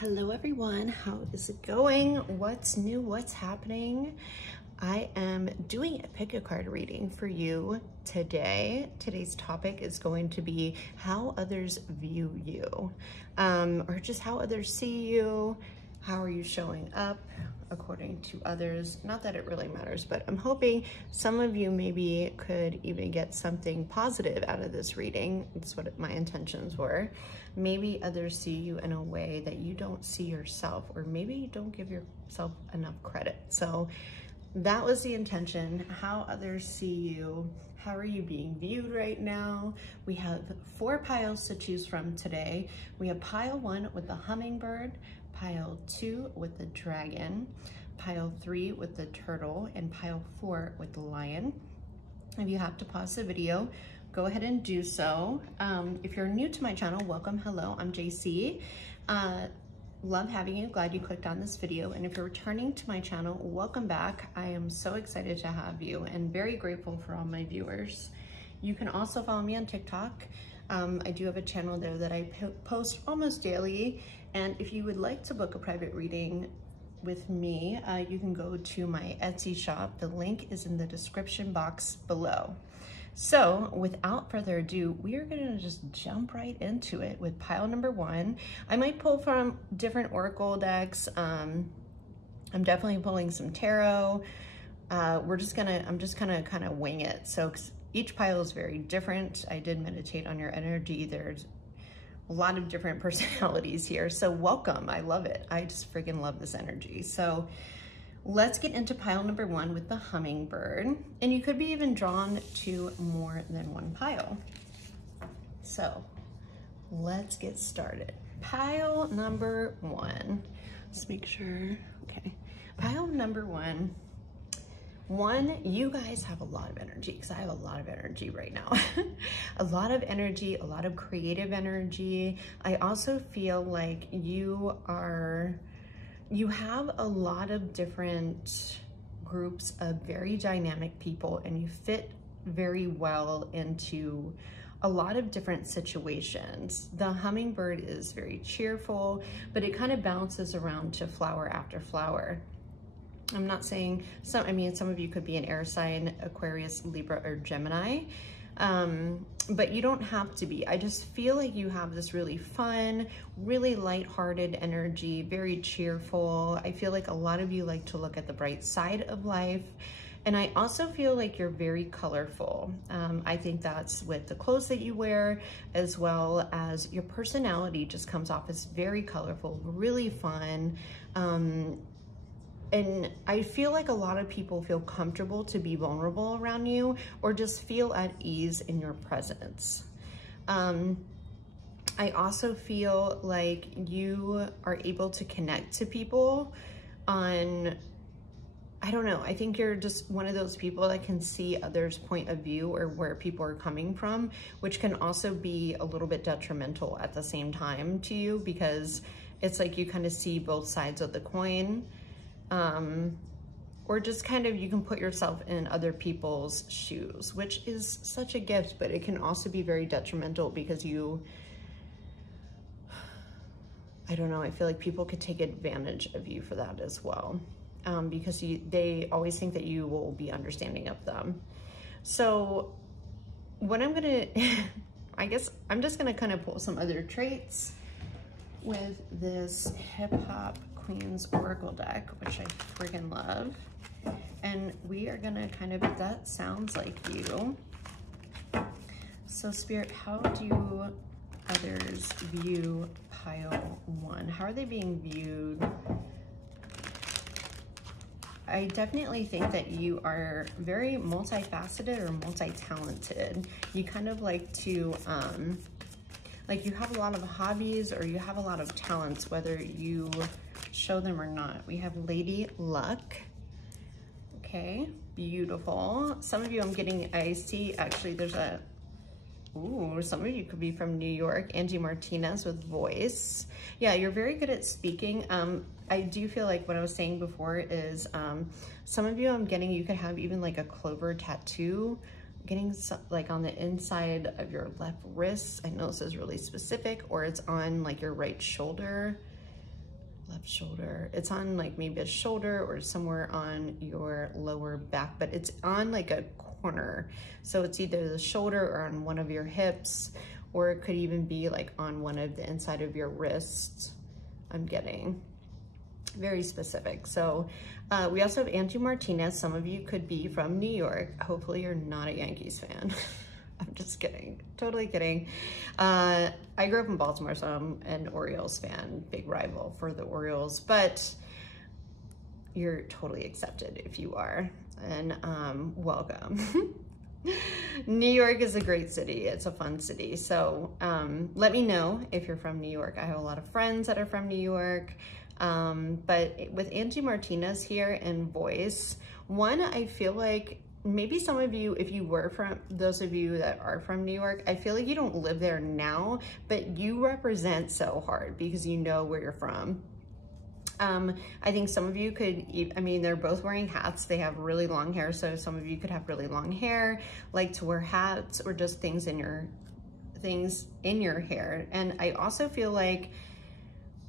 Hello everyone, how is it going? What's new? What's happening? I am doing a pick a card reading for you today. Today's topic is going to be how others view you, or just how others see you. How are you showing up according to others? Not that it really matters, but I'm hoping some of you maybe could even get something positive out of this reading. That's what my intentions were. Maybe others see you in a way that you don't see yourself, or maybe you don't give yourself enough credit. So that was the intention, how others see you. How are you being viewed right now? We have 4 piles to choose from today. We have pile 1 with the hummingbird, pile 2 with the dragon, pile 3 with the turtle, and pile 4 with the lion. If you have to pause the video, go ahead and do so. If you're new to my channel, welcome, hello, I'm JC. Love having you, glad you clicked on this video. And if you're returning to my channel, welcome back. I am so excited to have you and very grateful for all my viewers. You can also follow me on TikTok. I do have a channel there that I post almost daily. And if you would like to book a private reading with me, you can go to my Etsy shop. The link is in the description box below. So without further ado, we are gonna just jump right into it with pile number 1. I might pull from different oracle decks. I'm definitely pulling some tarot. I'm just gonna kind of wing it. So each pile is very different. I did meditate on your energy. There's a lot of different personalities here. So welcome, I love it. I just freaking love this energy. So let's get into pile number 1 with the hummingbird. And you could be even drawn to more than one pile. So let's get started. Pile number 1. Let's make sure, okay. Pile number 1. You guys have a lot of energy, because I have a lot of energy right now. A lot of energy, a lot of creative energy. I also feel like you have a lot of different groups of very dynamic people, and you fit very well into a lot of different situations. The hummingbird is very cheerful, but it kind of bounces around to flower after flower. I'm not saying some of you could be an air sign, Aquarius, Libra, or Gemini, but you don't have to be. I just feel like you have this really fun, really lighthearted energy, very cheerful. I feel like a lot of you like to look at the bright side of life. And I also feel like you're very colorful. I think that's with the clothes that you wear, as well as your personality just comes off as very colorful, really fun. And I feel like a lot of people feel comfortable to be vulnerable around you, or just feel at ease in your presence. I also feel like you are able to connect to people on, I don't know, I think you're just one of those people that can see others' point of view or where people are coming from, which can also be a little bit detrimental at the same time to you, because it's like you kind of see both sides of the coin. Or just kind of, you can put yourself in other people's shoes, which is such a gift, but it can also be very detrimental, because I don't know, I feel like people could take advantage of you for that as well, because they always think that you will be understanding of them. So what I'm gonna, I guess I'm just gonna kind of pull some other traits with this Hip Hop Queens Oracle deck, which I friggin' love. And we are gonna kind of, that sounds like you. So Spirit, how do others view pile 1? How are they being viewed? I definitely think that you are very multifaceted or multi-talented. You kind of like to, like you have a lot of hobbies, or you have a lot of talents, whether you show them or not. We have Lady Luck. Okay, beautiful. Some of you, I'm getting, I see actually there's a, ooh, some of you could be from New York. Angie Martinez with voice. Yeah, you're very good at speaking. I do feel like what I was saying before is some of you, I'm getting, you could have even like a clover tattoo, getting like on the inside of your left wrist. I know this is really specific, or it's on like your right shoulder. left shoulder. It's on like maybe a shoulder or somewhere on your lower back, but it's on like a corner. So it's either the shoulder or on one of your hips, or it could even be like on one of the inside of your wrists. I'm getting very specific. So we also have Angie Martinez. Some of you could be from New York. Hopefully you're not a Yankees fan. I'm just kidding, totally kidding. I grew up in Baltimore, so I'm an Orioles fan, big rival for the Orioles, but you're totally accepted if you are, and welcome. New York is a great city. It's a fun city. So let me know if you're from New York. I have a lot of friends that are from New York. But with Angie Martinez here in voice, one, I feel like maybe some of you, if you were from, those of you that are from New York, I feel like you don't live there now, but you represent so hard because you know where you're from. I think some of you could, I mean, they're both wearing hats. They have really long hair. So some of you could have really long hair, like to wear hats or just things in your hair. And I also feel like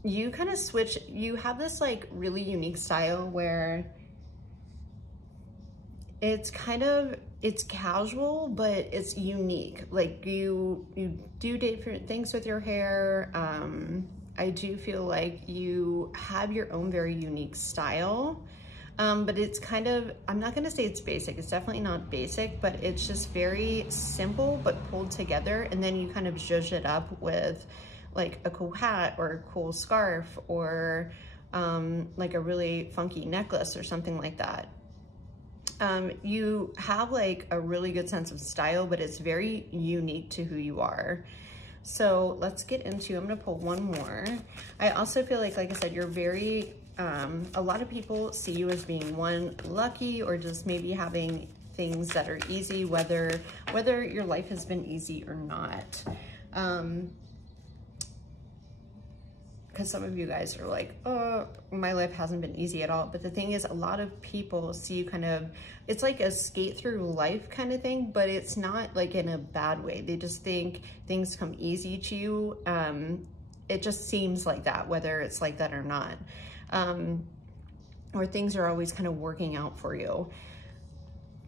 you kind of switch, you have this like really unique style where it's kind of, it's casual, but it's unique. Like you do different things with your hair. I do feel like you have your own very unique style, but it's kind of, I'm not gonna say it's basic. It's definitely not basic, but it's just very simple, but pulled together. And then you kind of zhuzh it up with like a cool hat or a cool scarf or like a really funky necklace or something like that. You have like a really good sense of style, but it's very unique to who you are. So let's get into, I'm gonna pull one more. I also feel like I said, you're very, a lot of people see you as being one, lucky, or just maybe having things that are easy, whether your life has been easy or not. Because some of you guys are like, oh, my life hasn't been easy at all. But the thing is, a lot of people see you kind of, it's like a skate through life kind of thing, but it's not like in a bad way. They just think things come easy to you. It just seems like that, whether it's like that or not. Or things are always kind of working out for you,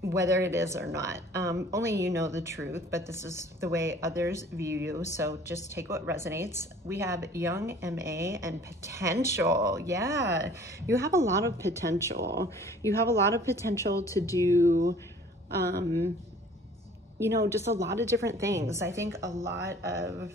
whether it is or not. Only you know the truth, but this is the way others view you. So just take what resonates. We have young MA and potential. Yeah, you have a lot of potential. You have a lot of potential to do, you know, just a lot of different things. I think a lot of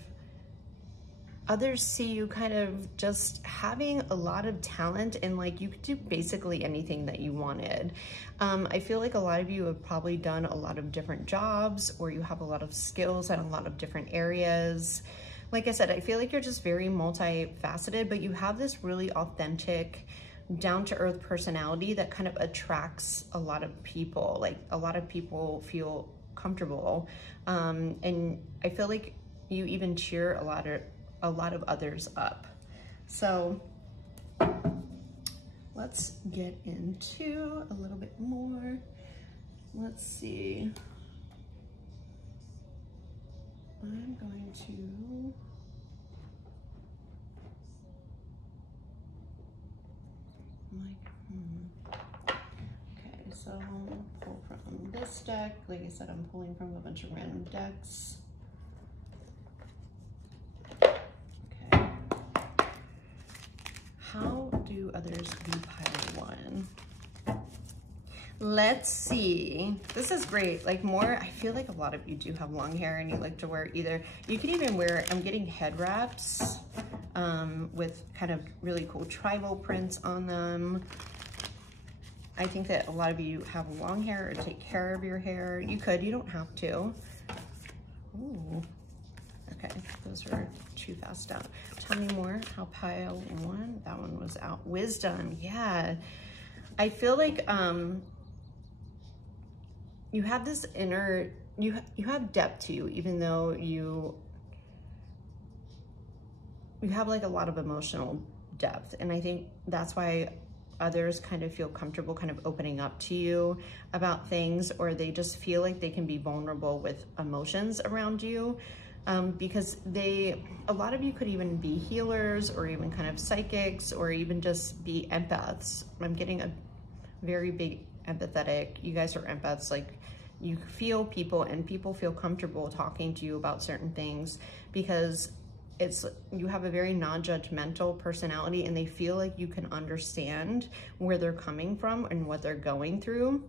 others see you kind of just having a lot of talent, and like you could do basically anything that you wanted. I feel like a lot of you have probably done a lot of different jobs, or you have a lot of skills in a lot of different areas. Like I said, I feel like you're just very multifaceted, but you have this really authentic, down-to-earth personality that kind of attracts a lot of people. Like a lot of people feel comfortable. And I feel like you even cheer a lot of others up. So let's get into a little bit more. Let's see. I'm going to okay, so I'll pull from this deck. Like I said, I'm pulling from a bunch of random decks. How do others view pile one? Let's see. This is great. Like more, I feel like a lot of you do have long hair and you like to wear either, you could even wear, I'm getting head wraps with kind of really cool tribal prints on them. I think that a lot of you have long hair or take care of your hair. You could, you don't have to. Ooh. Okay, those are too fast out. Tell me more. How pile one? That one was out. Wisdom, yeah. I feel like you have this inner, you have depth to you, even though you have like a lot of emotional depth. And I think that's why others kind of feel comfortable kind of opening up to you about things, or they just feel like they can be vulnerable with emotions around you. because a lot of you could even be healers or even kind of psychics or even just be empaths. I'm getting a very big empathetic. You guys are empaths, like you feel people and people feel comfortable talking to you about certain things because you have a very non-judgmental personality and they feel like you can understand where they're coming from and what they're going through.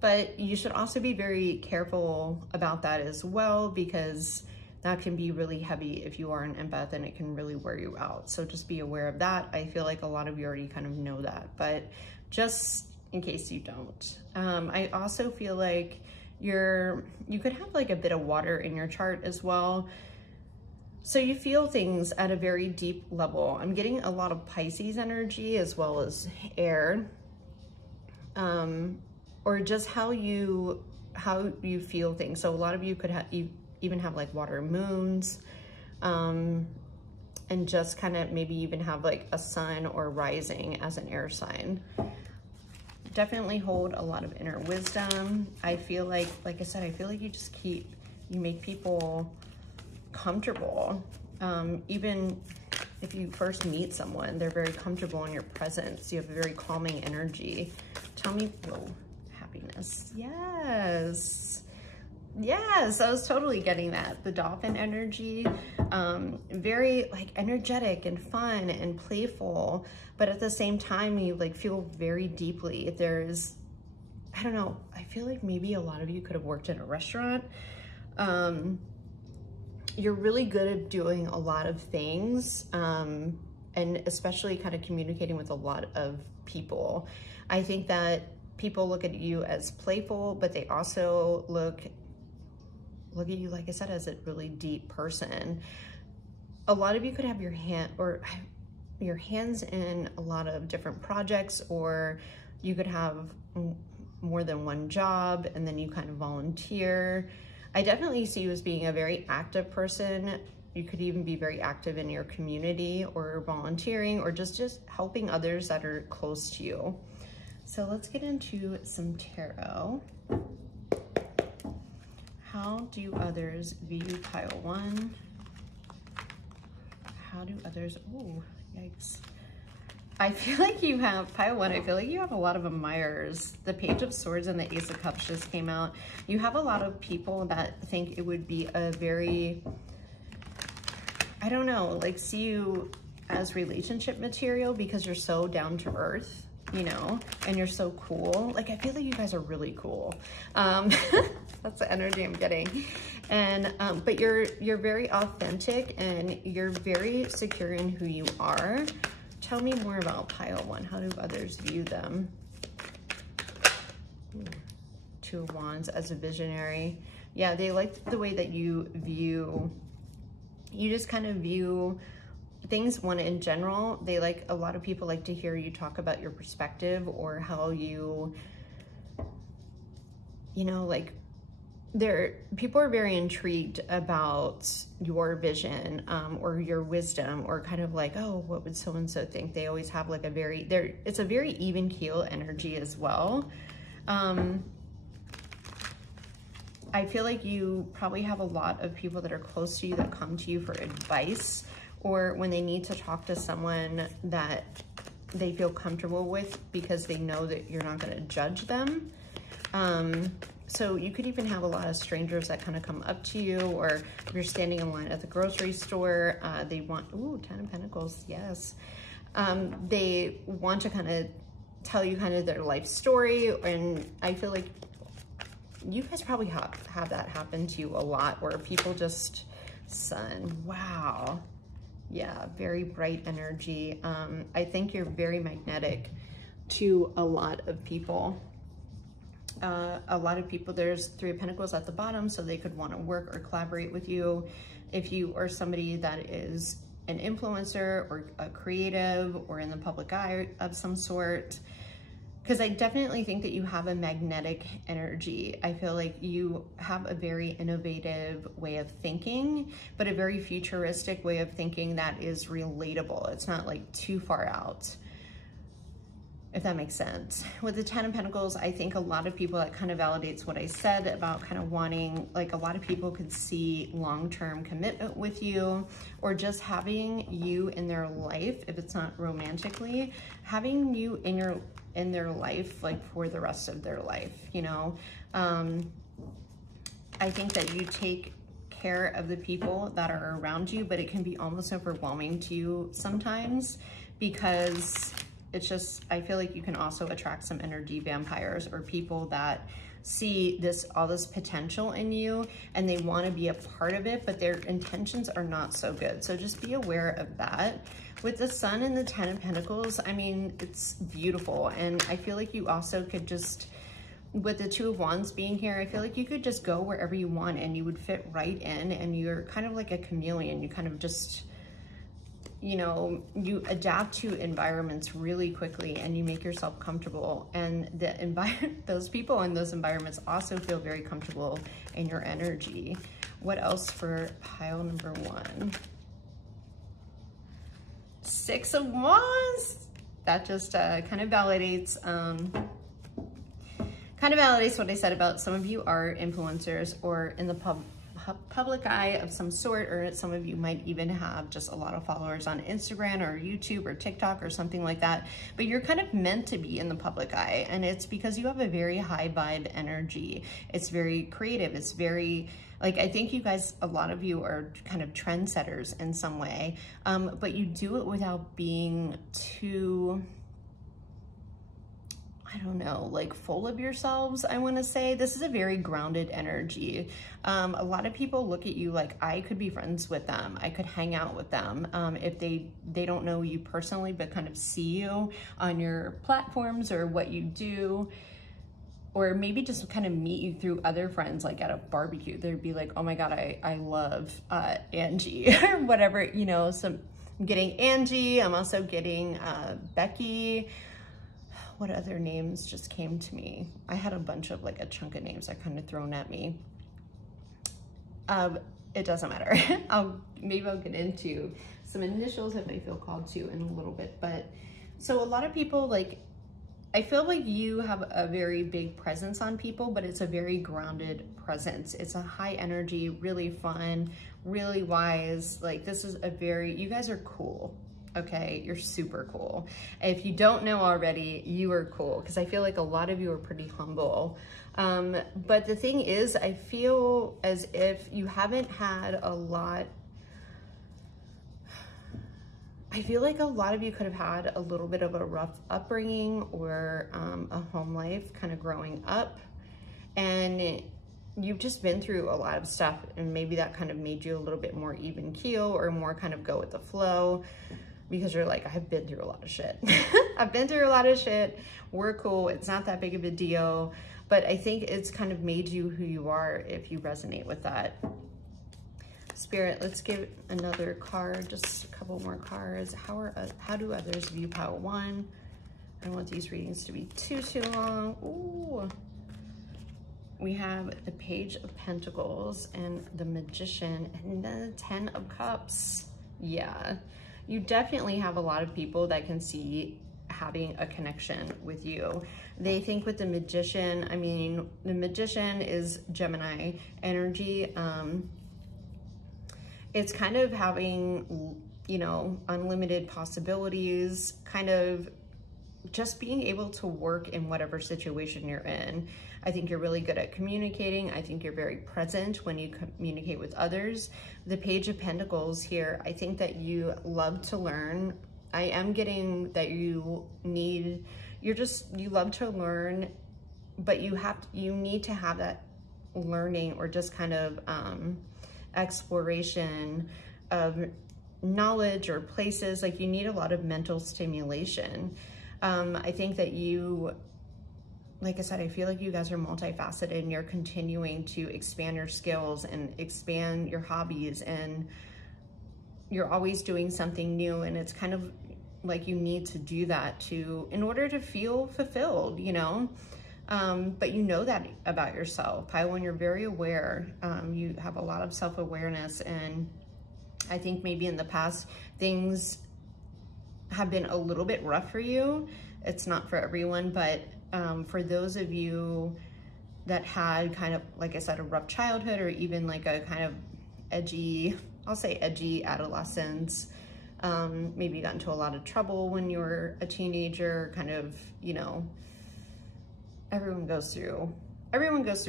But you should also be very careful about that as well, because that can be really heavy if you are an empath and it can really wear you out. So just be aware of that. I feel like a lot of you already kind of know that, but just in case you don't. I also feel like you could have like a bit of water in your chart as well. So you feel things at a very deep level. I'm getting a lot of Pisces energy as well as air, or just how you feel things. So a lot of you could even have like water moons, and just kind of maybe even have like a sun or rising as an air sign. Definitely hold a lot of inner wisdom. I feel like I said, I feel like you make people comfortable. Even if you first meet someone, they're very comfortable in your presence. You have a very calming energy. Tell me, oh, happiness. Yes. Yes, I was totally getting that. The dolphin energy, very like energetic and fun and playful, but at the same time, you like feel very deeply. I don't know, I feel like maybe a lot of you could have worked in a restaurant. You're really good at doing a lot of things, and especially kind of communicating with a lot of people. I think that people look at you as playful, but they also look at you, like I said, as a really deep person. A lot of you could have your hands in a lot of different projects, or you could have more than one job and then you kind of volunteer. I definitely see you as being a very active person. You could even be very active in your community or volunteering or just helping others that are close to you. So let's get into some tarot. How do others view pile 1? How do others, oh, yikes. I feel like you have, pile 1, I feel like you have a lot of admirers. The Page of Swords and the Ace of Cups just came out. You have a lot of people that think it would be a very, I don't know, like see you as relationship material because you're so down to earth, you know, and you're so cool. Like, I feel like you guys are really cool. That's the energy I'm getting. And, but you're very authentic and you're very secure in who you are. Tell me more about pile 1. How do others view them? Ooh, 2 of Wands as a visionary. Yeah, they like the way that you just kind of view things, one in general. A lot of people like to hear you talk about your perspective or how you know, like people are very intrigued about your vision, or your wisdom, or kind of like, oh, what would so-and-so think? They always have like it's a very even keel energy as well. I feel like you probably have a lot of people that are close to you that come to you for advice, or when they need to talk to someone that they feel comfortable with because they know that you're not going to judge them. So you could even have a lot of strangers that kind of come up to you, or if you're standing in line at the grocery store, they want, ooh, 10 of Pentacles, yes. They want to kind of tell you kind of their life story, and I feel like you guys probably have that happen to you a lot, where people just, Sun, wow. Yeah, very bright energy. I think you're very magnetic to a lot of people. There's 3 of Pentacles at the bottom, so they could want to work or collaborate with you. If you are somebody that is an influencer or a creative or in the public eye of some sort, because I definitely think that you have a magnetic energy. I feel like you have a very innovative way of thinking, but a very futuristic way of thinking that is relatable. It's not like too far out. if that makes sense. With the 10 of Pentacles, I think a lot of people, that kind of validates what I said about kind of wanting, like a lot of people could see long-term commitment with you, or just having you in their life, if it's not romantically, having you in their life, like for the rest of their life, you know? I think that you take care of the people that are around you, but it can be almost overwhelming to you sometimes, because it's just, I feel like you can also attract some energy vampires, or people that see all this potential in you and they want to be a part of it, but their intentions are not so good. So just be aware of that. With the Sun and the 10 of Pentacles, I mean, it's beautiful. And I feel like you also could just, with the 2 of Wands being here, I feel like you could just go wherever you want and you would fit right in, and you're kind of like a chameleon. You kind of just, you know, you adapt to environments really quickly and you make yourself comfortable. And those people in those environments also feel very comfortable in your energy. What else for pile number 1? 6 of Wands. That just kind of validates what I said about some of you are influencers or in the public eye of some sort, or some of you might even have just a lot of followers on Instagram or YouTube or TikTok or something like that, but you're kind of meant to be in the public eye, and it's because you have a very high vibe energy. It's very creative. It's very, like, I think you guys, a lot of you are kind of trendsetters in some way, but you do it without being too, I don't know, like full of yourselves, I want to say. This is a very grounded energy. A lot of people look at you like, I could be friends with them. I could hang out with them. If they don't know you personally, but kind of see you on your platforms or what you do, or maybe just kind of meet you through other friends, like at a barbecue. They'd be like, oh my God, I love Angie or whatever, you know. So I'm getting Angie. I'm also getting Becky. What other names just came to me? I had a bunch of, like, a chunk of names that kind of thrown at me. It doesn't matter. Maybe I'll get into some initials if I feel called to in a little bit. But so a lot of people, like, I feel like you have a very big presence on people, but it's a very grounded presence. It's a high energy, really fun, really wise. Like, this is you guys are cool. Okay, you're super cool. If you don't know already, you are cool, because I feel like a lot of you are pretty humble. But the thing is, I feel as if you haven't had a lot. I feel like a lot of you could have had a little bit of a rough upbringing, or a home life kind of growing up. And you've just been through a lot of stuff, and maybe that kind of made you a little bit more even keel, or more kind of go with the flow. Because you're like, I've been through a lot of shit. I've been through a lot of shit. We're cool. It's not that big of a deal. But I think it's kind of made you who you are, if you resonate with that. Spirit, let's give another card, just a couple more cards. How do others view pile 1? I don't want these readings to be too long. Ooh. We have the Page of Pentacles and the Magician and the 10 of Cups. Yeah. You definitely have a lot of people that can see having a connection with you. They think with the Magician, I mean, the Magician is Gemini energy. It's kind of having, you know, unlimited possibilities, kind of just being able to work in whatever situation you're in. I think you're really good at communicating. I think you're very present when you communicate with others. The Page of Pentacles here, I think that you love to learn. I am getting that you love to learn, but you need to have that learning, or just kind of exploration of knowledge or places. Like, you need a lot of mental stimulation. I think that you, like I said, I feel like you guys are multifaceted, and you're continuing to expand your skills and expand your hobbies, and you're always doing something new. And it's kind of like you need to do that in order to feel fulfilled, you know? But you know that about yourself. Pile 1, you're very aware. You have a lot of self-awareness, and I think maybe in the past things have been a little bit rough for you, it's not for everyone, but for those of you that had kind of, like I said, a rough childhood, or even like a kind of edgy, I'll say edgy adolescence, maybe you got into a lot of trouble when you were a teenager, kind of, you know, everyone goes through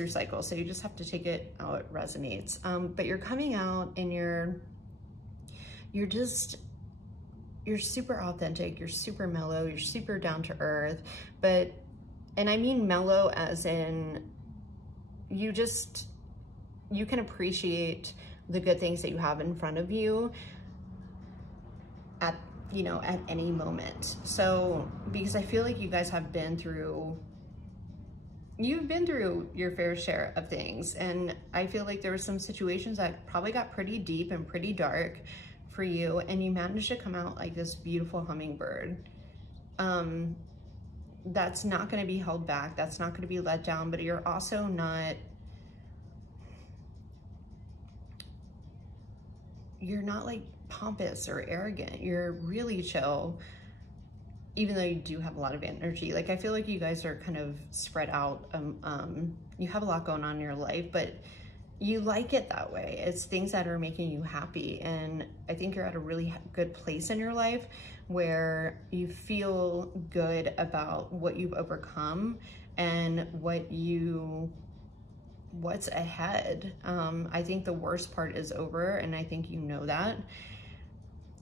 cycles, so you just have to take it how it resonates. But you're coming out and you're super authentic, you're super mellow, you're super down to earth, and I mean mellow as in you can appreciate the good things that you have in front of you at any moment. So, because I feel like you guys have you've been through your fair share of things, and I feel like there were some situations that probably got pretty deep and pretty dark for you, and you managed to come out like this beautiful hummingbird. That's not going to be held back, that's not going to be let down, but you're also not, like pompous or arrogant. You're really chill, even though you do have a lot of energy. Like, I feel like you guys are kind of spread out. You have a lot going on in your life, but you like it that way. It's things that are making you happy. And I think you're at a really good place in your life where you feel good about what you've overcome and what's ahead. I think the worst part is over, and I think you know that.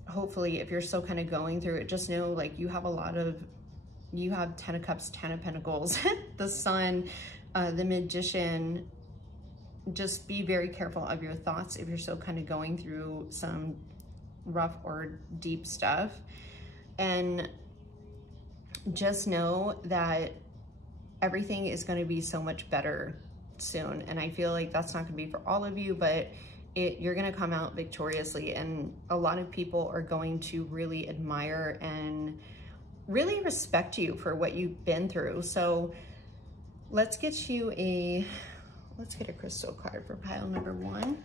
Hopefully, if you're still kind of going through it, just know, like, you have Ten of Cups, Ten of Pentacles, the Sun, the Magician. Just be very careful of your thoughts if you're still kind of going through some rough or deep stuff. And just know that everything is going to be so much better soon. And I feel like that's not going to be for all of you, but you're going to come out victoriously, and a lot of people are going to really admire and really respect you for what you've been through. So let's get a crystal card for pile number 1.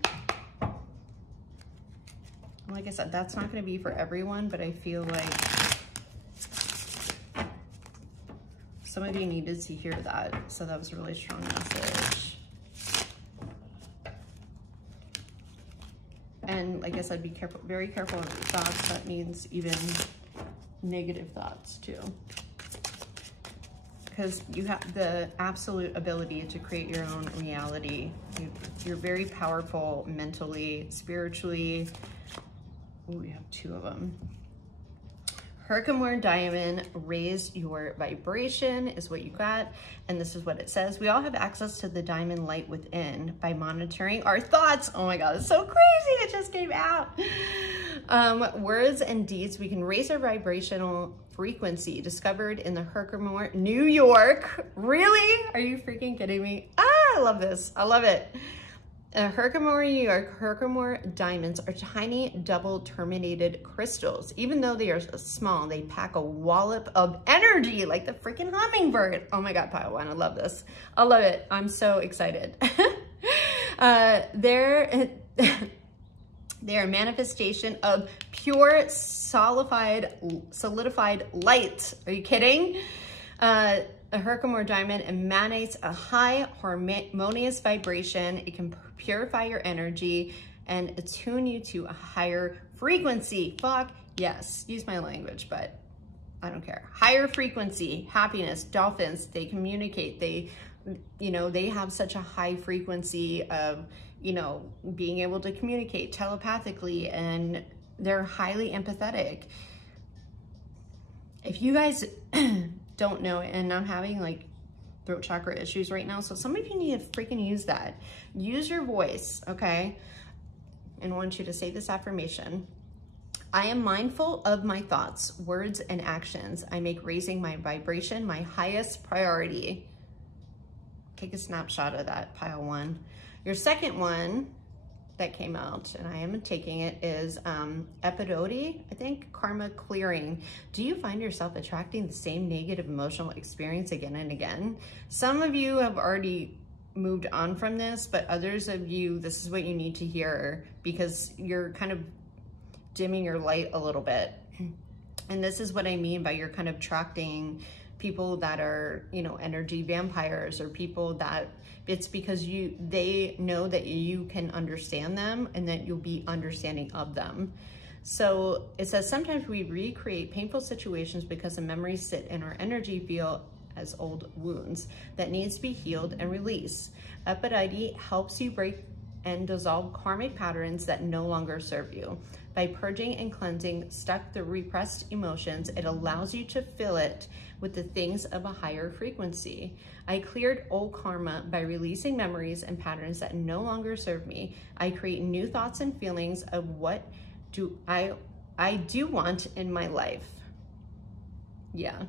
Like I said, that's not going to be for everyone, but I feel like some of you needed to hear that. So that was a really strong message. And like I said, be careful, very careful of your thoughts. That means even negative thoughts too. Because you have the absolute ability to create your own reality. You're very powerful mentally, spiritually. Ooh, we have 2 of them. Herkimer Diamond, raise your vibration is what you got. And this is what it says. We all have access to the diamond light within by monitoring our thoughts. Oh my God, it's so crazy. It just came out. Words and deeds, we can raise our vibrational frequency, discovered in the Herkimer, New York. Really? Are you freaking kidding me? Ah, I love this. I love it. Herkimer, New York, Herkimer diamonds are tiny double terminated crystals. Even though they are small, they pack a wallop of energy like the freaking hummingbird. Oh my God, pile 1, I love this. I love it. I'm so excited. They're a manifestation of pure solidified light. Are you kidding? A Herkimer diamond emanates a high harmonious vibration. It can purify your energy and attune you to a higher frequency. Fuck yes, use my language, but I don't care. Higher frequency, happiness, dolphins, they communicate. They have such a high frequency of, being able to communicate telepathically, and they're highly empathetic. If you guys don't know, and I'm having like throat chakra issues right now, so some of you need to freaking use that. Use your voice, okay? And I want you to say this affirmation. I am mindful of my thoughts, words, and actions. I make raising my vibration my highest priority. Take a snapshot of that, pile 1. Your second one that came out, and I am taking it, is Epidoti, I think, karma clearing. Do you find yourself attracting the same negative emotional experience again and again? Some of you have already moved on from this, but others of you, this is what you need to hear, because you're kind of dimming your light a little bit. And this is what I mean by you're kind of attracting people that are, you know, energy vampires, or people that it's because they know that you can understand them and that you'll be understanding of them. So it says sometimes we recreate painful situations because the memories sit in our energy field as old wounds that needs to be healed and released. Aphrodite helps you break and dissolve karmic patterns that no longer serve you. By purging and cleansing the repressed emotions, it allows you to fill it with the things of a higher frequency. I cleared old karma by releasing memories and patterns that no longer serve me. I create new thoughts and feelings of what do I do want in my life. Yeah,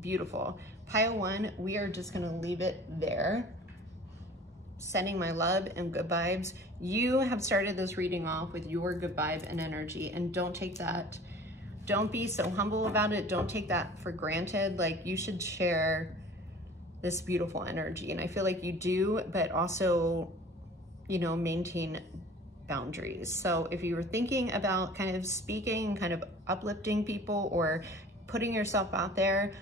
beautiful. Pile 1, we are just gonna leave it there. Sending my love and good vibes. You have started this reading off with your good vibe and energy, and don't take that, don't be so humble about it. Don't take that for granted. Like, you should share this beautiful energy, and I feel like you do, but also, you know, maintain boundaries. So if you were thinking about kind of speaking, kind of uplifting people, or putting yourself out there,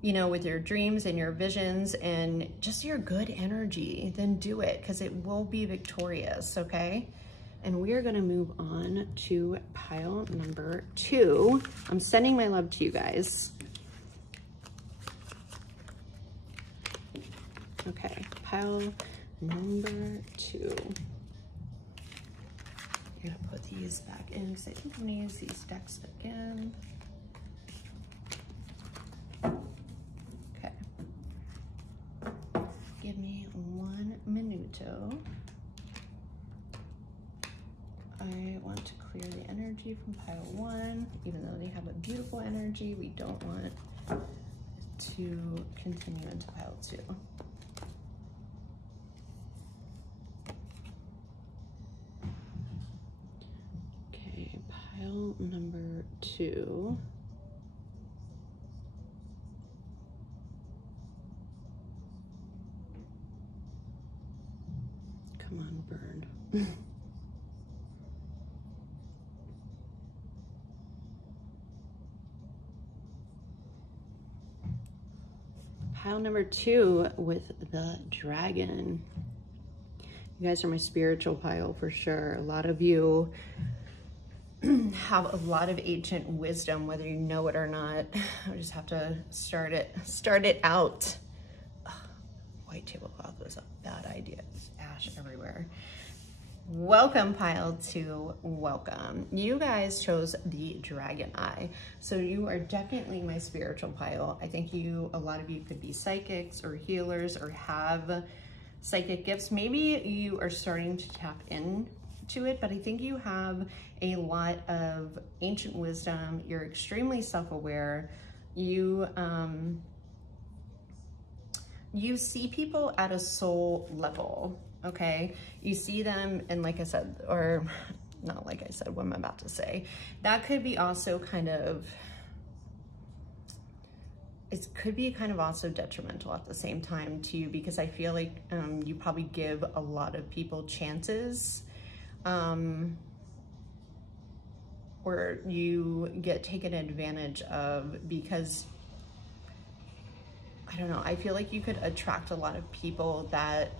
you know, with your dreams and your visions and just your good energy, then do it, because it will be victorious, okay? And we are gonna move on to pile number 2. I'm sending my love to you guys. Okay, pile number 2. I'm gonna put these back in because I think I'm gonna use these decks again. Okay. Give me 1 minuto. I want to clear the energy from pile 1. Even though they have a beautiful energy, we don't want to continue into pile 2. Okay, pile number 2. Come on, burn. Pile number 2 with the dragon. You guys are my spiritual pile for sure. A lot of you have a lot of ancient wisdom, whether you know it or not. I just have to start it out. Ugh, white tablecloth was a bad idea. There's ash everywhere. Welcome, pile 2, welcome. You guys chose the dragon eye. So you are definitely my spiritual pile. I think a lot of you could be psychics or healers or have psychic gifts. Maybe you are starting to tap into it, but I think you have a lot of ancient wisdom. You're extremely self-aware. You see people at a soul level. Okay, you see them, and like I said, or not like I said, what I'm about to say, that could be also kind of, it could be kind of also detrimental at the same time to you, because I feel like you probably give a lot of people chances, or you get taken advantage of, because I don't know, I feel like you could attract a lot of people that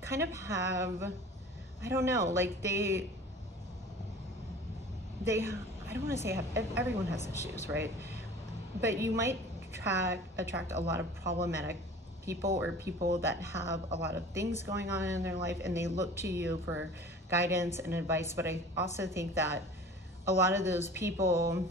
kind of have, I don't know, like I don't want to say everyone has issues, right? But you might attract a lot of problematic people, or people that have a lot of things going on in their life, and they look to you for guidance and advice. But I also think that a lot of those people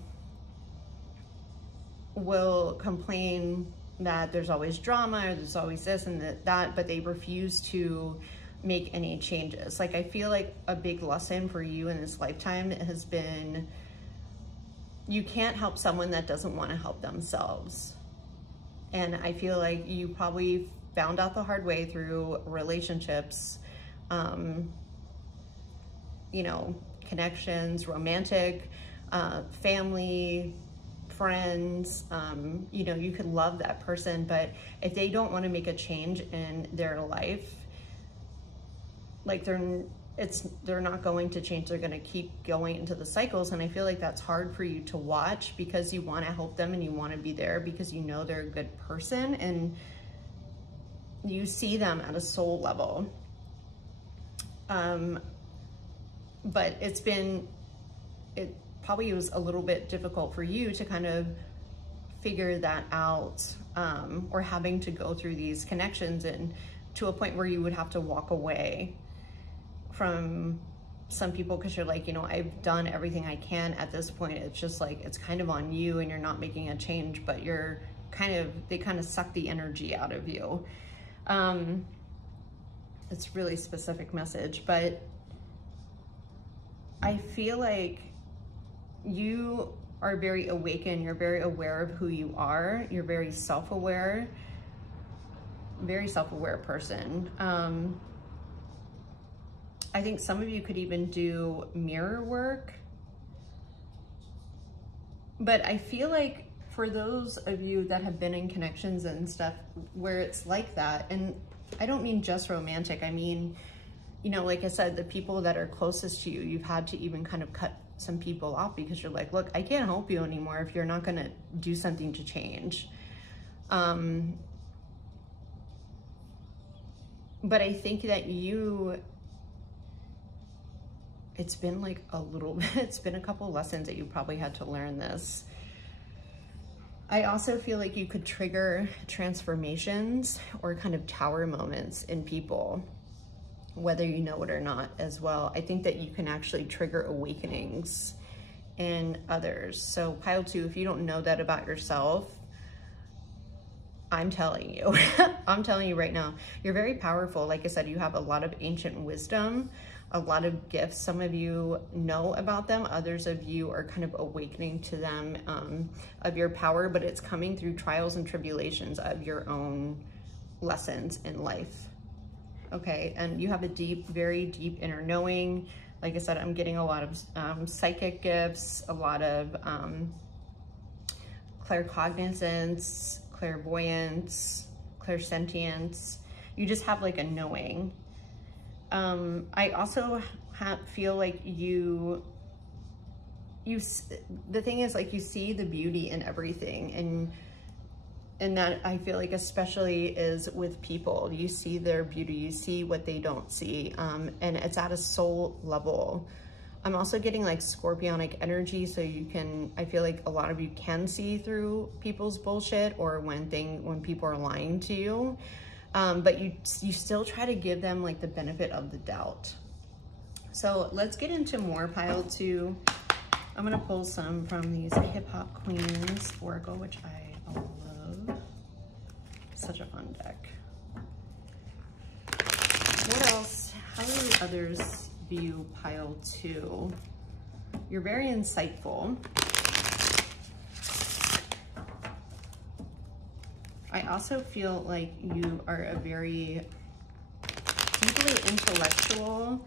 will complain that there's always drama, or there's always this and that, but they refuse to make any changes. Like, I feel like a big lesson for you in this lifetime has been, you can't help someone that doesn't want to help themselves. And I feel like you probably found out the hard way through relationships, you know, connections, romantic, family, friends, you know, you could love that person, but if they don't want to make a change in their life, like they're not going to change. They're going to keep going into the cycles. And I feel like that's hard for you to watch because you want to help them and you want to be there because you know they're a good person and you see them at a soul level. But it probably was a little bit difficult for you to kind of figure that out, or having to go through these connections and to a point where you would have to walk away from some people because you're like, you know, I've done everything I can at this point. It's just like, it's kind of on you and you're not making a change, but they kind of suck the energy out of you. It's really specific message, but I feel like you are very awakened. You're very aware of who you are. You're very self-aware person. I think some of you could even do mirror work, but I feel like for those of you that have been in connections and stuff where it's like that, and I don't mean just romantic, I mean, you know, like I said, the people that are closest to you, you've had to even kind of cut some people off because you're like, look, I can't help you anymore if you're not going to do something to change. But I think that it's been like a little bit, it's been a couple lessons that you probably had to learn this. I also feel like you could trigger transformations or kind of tower moments in people, whether you know it or not as well. I think that you can actually trigger awakenings in others. So pile 2, if you don't know that about yourself, I'm telling you, I'm telling you right now, you're very powerful. Like I said, you have a lot of ancient wisdom, a lot of gifts. Some of you know about them. Others of you are kind of awakening to them, of your power, but it's coming through trials and tribulations of your own lessons in life. Okay, and you have a deep, very deep inner knowing. Like I said, I'm getting a lot of psychic gifts, a lot of claircognizance, clairvoyance, clairsentience. You just have like a knowing. I also feel like the thing is, like, you see the beauty in everything, and that I feel like especially is with people. You see their beauty, you see what they don't see, and it's at a soul level. I'm also getting like scorpionic energy, so I feel like a lot of you can see through people's bullshit or when people are lying to you, but you still try to give them like the benefit of the doubt. So let's get into more pile 2. I'm gonna pull some from these Hip Hop Queens Oracle, which I love. Such a fun deck. What else? How do others view pile 2? You're very insightful. I also feel like you are a very deeply intellectual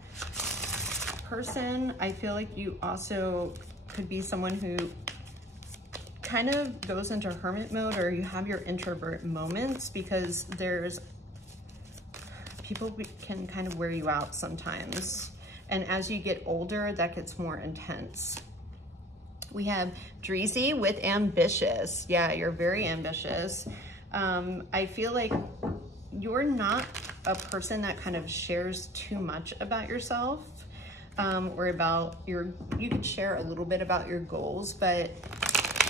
person. I feel like you also could be someone who kind of goes into hermit mode, or you have your introvert moments, because people can kind of wear you out sometimes. And as you get older, that gets more intense. We have Dreezy with ambitious. Yeah, you're very ambitious. I feel like you're not a person that kind of shares too much about yourself, or about you could share a little bit about your goals, but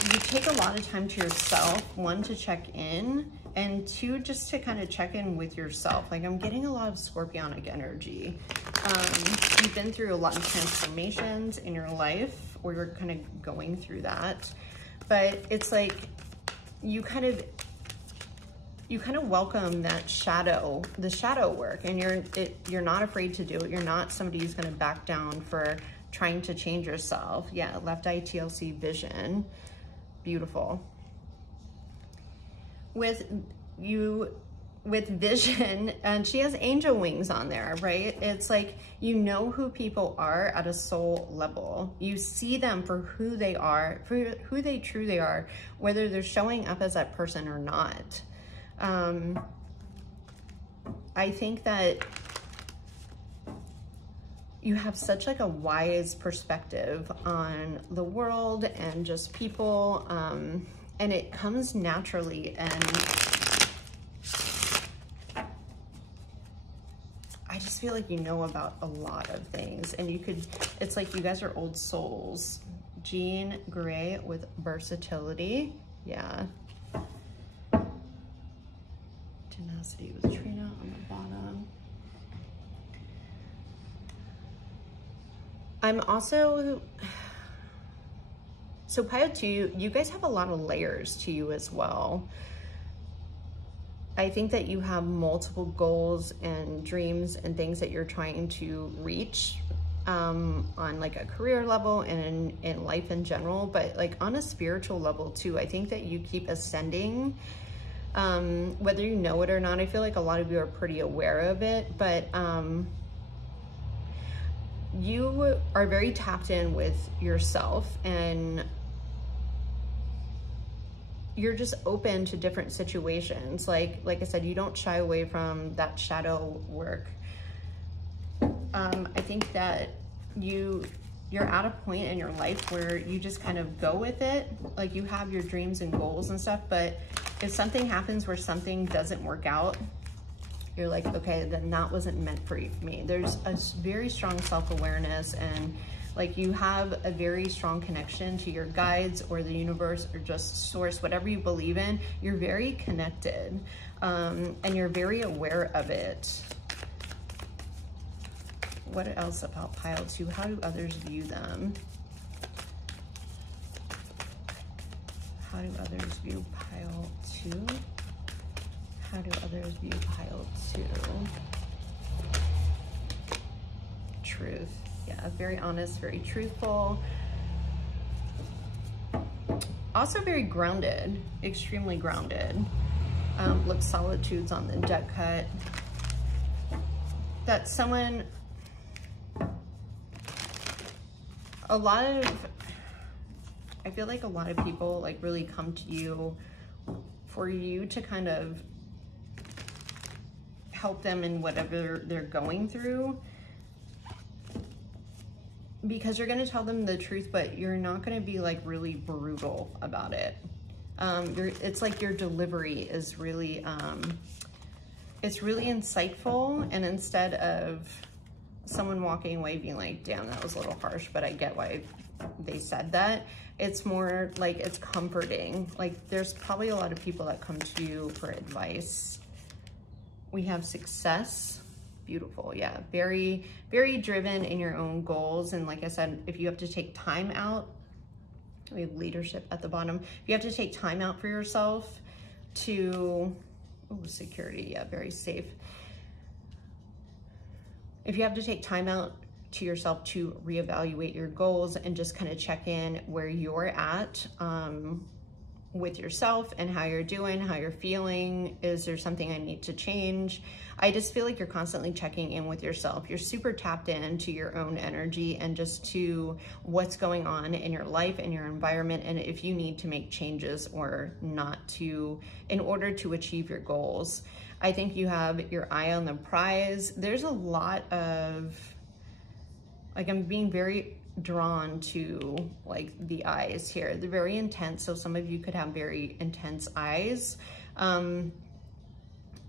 you take a lot of time to yourself, 1, to check in, and 2, just to kind of check in with yourself. Like, I'm getting a lot of scorpionic energy. You've been through a lot of transformations in your life, or you're kind of going through that, but it's like you kind of welcome that the shadow work, and you're not afraid to do it. You're not somebody who's going to back down for trying to change yourself. Yeah, left eye TLC vision. Beautiful. With vision, and she has angel wings on there, right? It's like, you know who people are at a soul level. You see them for who they are, for who they truly are, whether they're showing up as that person or not. I think that you have such like a wise perspective on the world and just people, and it comes naturally. And I just feel like you know about a lot of things, and you could, it's like you guys are old souls. Jean Grey with versatility. Yeah. Tenacity with Trina on the bottom. I'm also, so Pile 2, you guys have a lot of layers to you as well. I think that you have multiple goals and dreams and things that you're trying to reach on like a career level and in life in general, but like on a spiritual level too. I think that you keep ascending, whether you know it or not. I feel like a lot of you are pretty aware of it, but you are very tapped in with yourself, and you're just open to different situations. Like I said, you don't shy away from that shadow work. I think that you're at a point in your life where you just kind of go with it. Like you have your dreams and goals and stuff, but if something happens where something doesn't work out, you're like, okay, then that wasn't meant for me. There's a very strong self-awareness, and like you have a very strong connection to your guides or the universe or just source, whatever you believe in. You're very connected, and you're very aware of it. What else about Pile 2? How do others view them? How do others view Pile 2? How do others view Pile 2? Truth. Yeah, very honest, very truthful. Also very grounded, extremely grounded. Look, solitude's on the deck cut. That someone, I feel like a lot of people like really come to you for you to kind of help them in whatever they're going through, because you're going to tell them the truth, but you're not going to be like really brutal about it. It's like your delivery is really, it's really insightful, and instead of someone walking away being like, damn, that was a little harsh, but I get why they said that, it's more like it's comforting. Like there's probably a lot of people that come to you for advice. We have success. Beautiful. Yeah, very, very driven in your own goals. And like I said, if you have to take time out, we have leadership at the bottom. If you have to take time out for yourself to, oh, security. Yeah, very safe. If you have to take time out to yourself to reevaluate your goals and just kind of check in where you're at with yourself and how you're doing, how you're feeling. Is there something I need to change? I just feel like you're constantly checking in with yourself. You're super tapped into your own energy and just to what's going on in your life and your environment, and if you need to make changes or not to, in order to achieve your goals. I think you have your eye on the prize. There's a lot of, like, I'm being very drawn to like the eyes here. They're very intense, so some of you could have very intense eyes,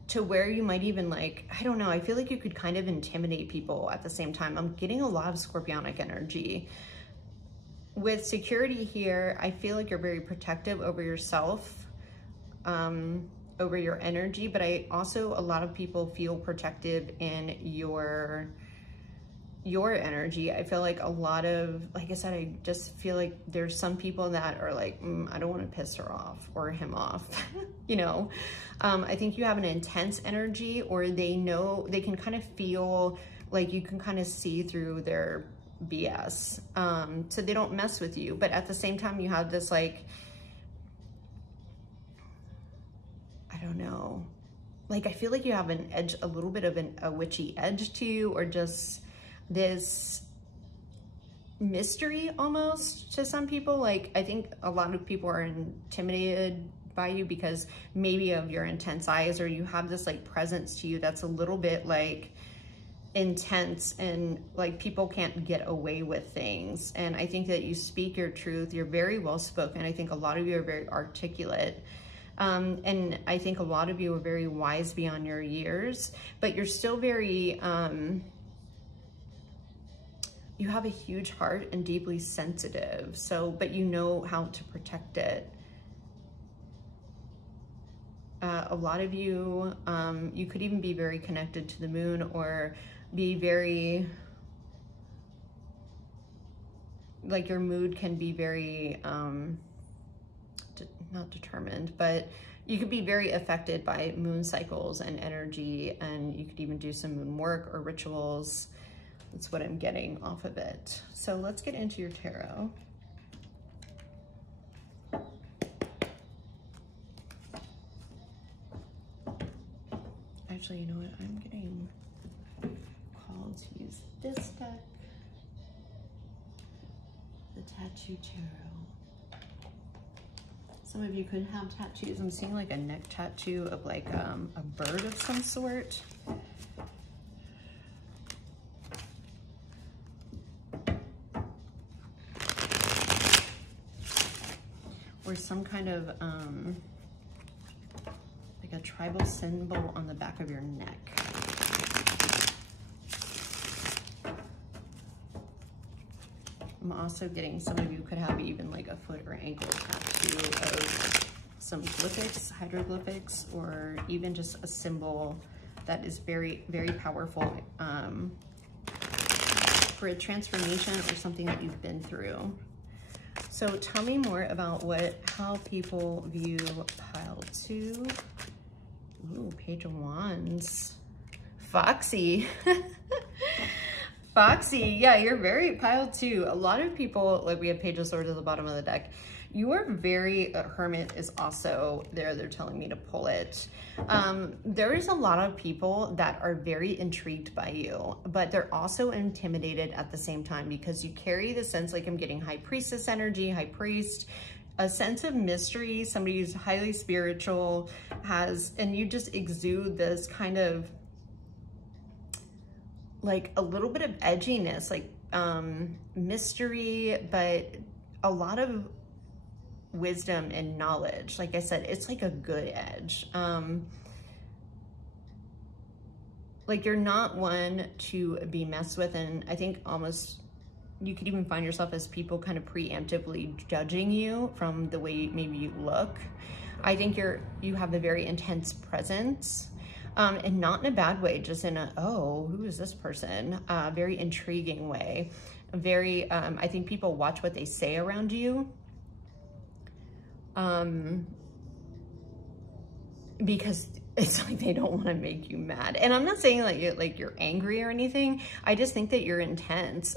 to where you might even like, I don't know, I feel like you could kind of intimidate people at the same time. I'm getting a lot of scorpionic energy. With security here, I feel like you're very protective over yourself, over your energy, but I also, a lot of people feel protective in your energy. I feel like a lot of, like I said, I just feel like there's some people that are like, I don't want to piss her off or him off, you know. I think you have an intense energy, or they know, they can kind of feel like you can kind of see through their BS. So they don't mess with you, but at the same time you have this like, I don't know, like I feel like you have an edge, a little bit of a witchy edge to you, or just this mystery almost to some people. Like I think a lot of people are intimidated by you because maybe of your intense eyes, or you have this like presence to you that's a little bit like, intense and like people can't get away with things. And I think that you speak your truth. You're very well spoken. I think a lot of you are very articulate. And I think a lot of you are very wise beyond your years, but you're still very, you have a huge heart and deeply sensitive. So, but you know how to protect it. A lot of you, you could even be very connected to the moon, or be very, like your mood can be very, not determined, but you could be very affected by moon cycles and energy, and you could even do some moon work or rituals. That's what I'm getting off of it. So let's get into your tarot. Actually, you know what? I'm getting called to use this deck, the Tattoo Tarot. Some of you could have tattoos. I'm seeing like a neck tattoo of like a bird of some sort. Or some kind of like a tribal symbol on the back of your neck. I'm also getting, some of you could have even like a foot or ankle tattoo of some glyphics, hieroglyphics, or even just a symbol that is very, very powerful for a transformation or something that you've been through. So tell me more about how people view pile 2. Ooh, Page of Wands. Foxy. Foxy, yeah, you're very pile 2. A lot of people, like we have Page of Swords at the bottom of the deck. You are very, Hermit is also there. They're telling me to pull it. There is a lot of people that are very intrigued by you, but they're also intimidated at the same time, because you carry the sense, like I'm getting High Priestess energy, High Priest, a sense of mystery, somebody who's highly spiritual, and you just exude this kind of like a little bit of edginess, like mystery, but a lot of wisdom and knowledge. Like I said, it's like a good edge. Like you're not one to be messed with, and I think almost you could even find yourself as people kind of preemptively judging you from the way maybe you look. I think you have a very intense presence, and not in a bad way, just in a, oh, who is this person? Very intriguing way. Very, I think people watch what they say around you. Because it's like they don't want to make you mad. And I'm not saying like you're angry or anything. I just think that you're intense,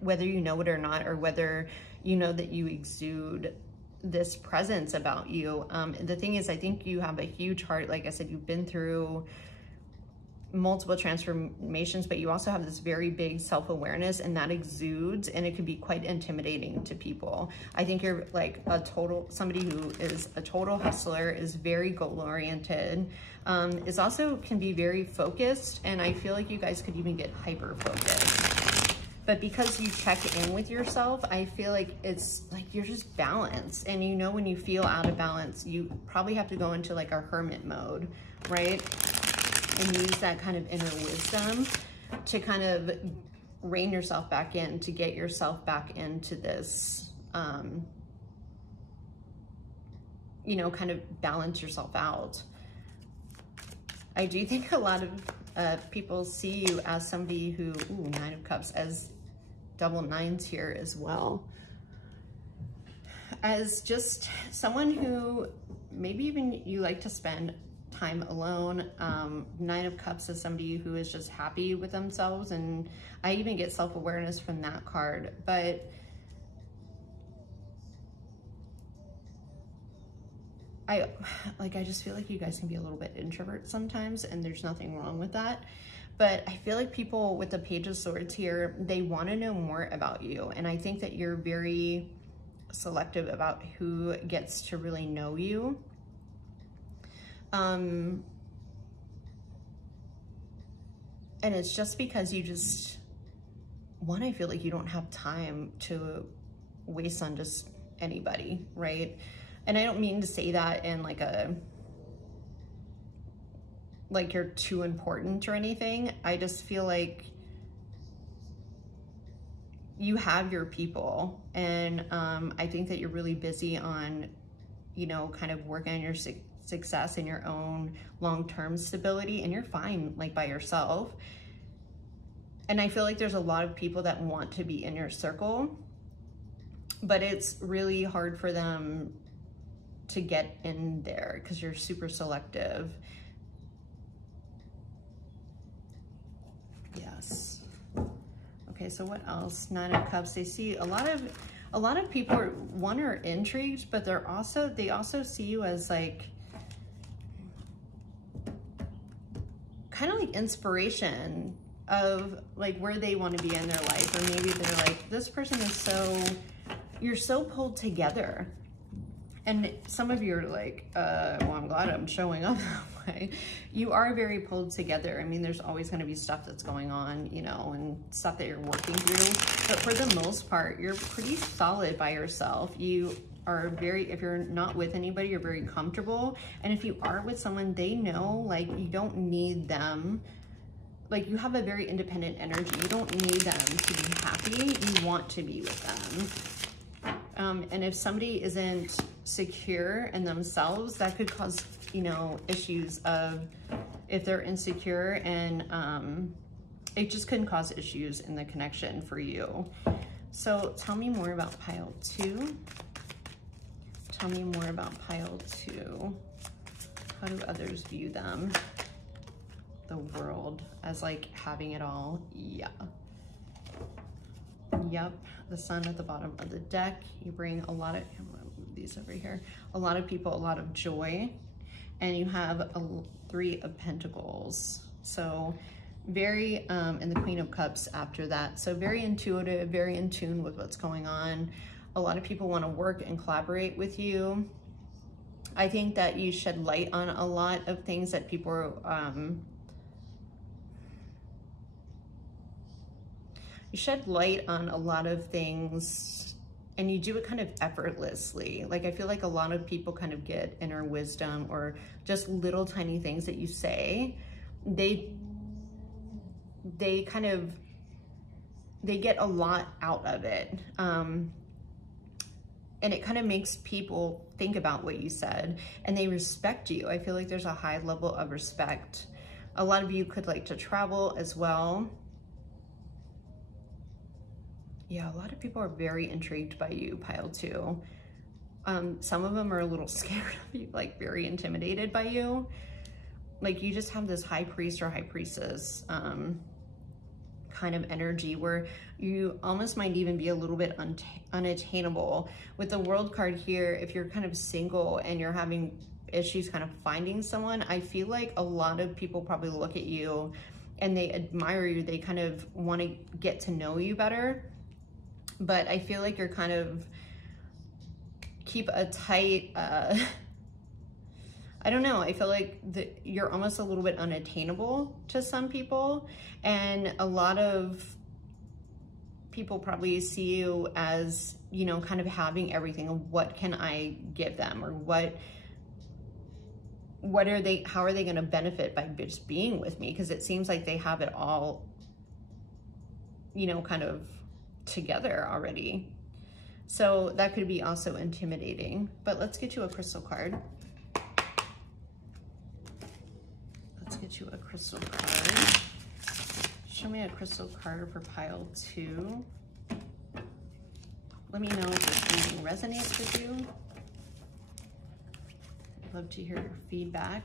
whether you know it or not, or whether you know that you exude this presence about you. The thing is, I think you have a huge heart. Like I said, you've been through multiple transformations, but you also have this very big self-awareness, and that exudes, and it can be quite intimidating to people. I think you're like somebody who is a total hustler, is very goal-oriented, is also can be very focused, and I feel like you guys could even get hyper-focused. But because you check in with yourself, I feel like it's like you're just balanced, and you know when you feel out of balance, you probably have to go into like a hermit mode, right? And use that kind of inner wisdom to kind of rein yourself back in, to get yourself back into this, you know, kind of balance yourself out. I do think a lot of people see you as somebody who, ooh, 9 of Cups, as double 9s here as well. As just someone who maybe even you like to spend time alone. 9 of Cups is somebody who is just happy with themselves, and I even get self-awareness from that card. But I just feel like you guys can be a little bit introvert sometimes, and there's nothing wrong with that. But I feel like people with the Page of Swords here, they want to know more about you, and I think that you're very selective about who gets to really know you. And it's just because you just, one, I feel like you don't have time to waste on just anybody, right? And I don't mean to say that in like a, like you're too important or anything. I just feel like you have your people, and I think that you're really busy on, you know, kind of working on your success and your own long-term stability, and you're fine like by yourself. And I feel like there's a lot of people that want to be in your circle, but it's really hard for them to get in there because you're super selective. Yes. Okay, so what else? Nine of Cups. They see a lot of people are, one, are intrigued, but they also see you as like kind of like inspiration of like where they want to be in their life. Or maybe they're like, this person is so, you're so pulled together. And some of you are like, well, I'm glad I'm showing up that way. You are very pulled together. I mean, there's always going to be stuff that's going on, you know, and stuff that you're working through. But for the most part, you're pretty solid by yourself. You are very, if you're not with anybody, you're very comfortable. And if you are with someone, they know, like, you don't need them. Like, you have a very independent energy. You don't need them to be happy. You want to be with them. And if somebody isn't secure in themselves, that could cause, you know, issues of, if they're insecure, and it just can cause issues in the connection for you. So tell me more about pile 2. Tell me more about pile 2. How do others view them? The world as like having it all. Yeah. Yep. The Sun at the bottom of the deck. You bring a lot of, I'm gonna move these over here, a lot of people, a lot of joy. And you have a 3 of Pentacles. So very, and the Queen of Cups after that. So very intuitive, very in tune with what's going on. A lot of people want to work and collaborate with you. I think that you shed light on a lot of things that people are, you shed light on a lot of things, and you do it kind of effortlessly. Like, I feel like a lot of people kind of get inner wisdom, or just little tiny things that you say, they kind of, they get a lot out of it. And it kind of makes people think about what you said, and they respect you. I feel like there's a high level of respect. A lot of you could like to travel as well. Yeah, a lot of people are very intrigued by you, pile 2. Some of them are a little scared of you, like very intimidated by you. Like, you just have this high priest or high priestess kind of energy where you almost might even be a little bit unattainable. With the World card here, if you're kind of single and you're having issues kind of finding someone, I feel like a lot of people probably look at you and they admire you. They kind of want to get to know you better. But I feel like you're kind of keep a tight, I don't know, I feel like you're almost a little bit unattainable to some people. And a lot of people probably see you as, you know, kind of having everything. What can I give them? Or what are they, how are they going to benefit by just being with me? Because it seems like they have it all, you know, kind of together already. So that could be also intimidating. But let's get you a crystal card. Let's get you a crystal card. Show me a crystal card for pile 2. Let me know if this reading resonates with you. I'd love to hear your feedback.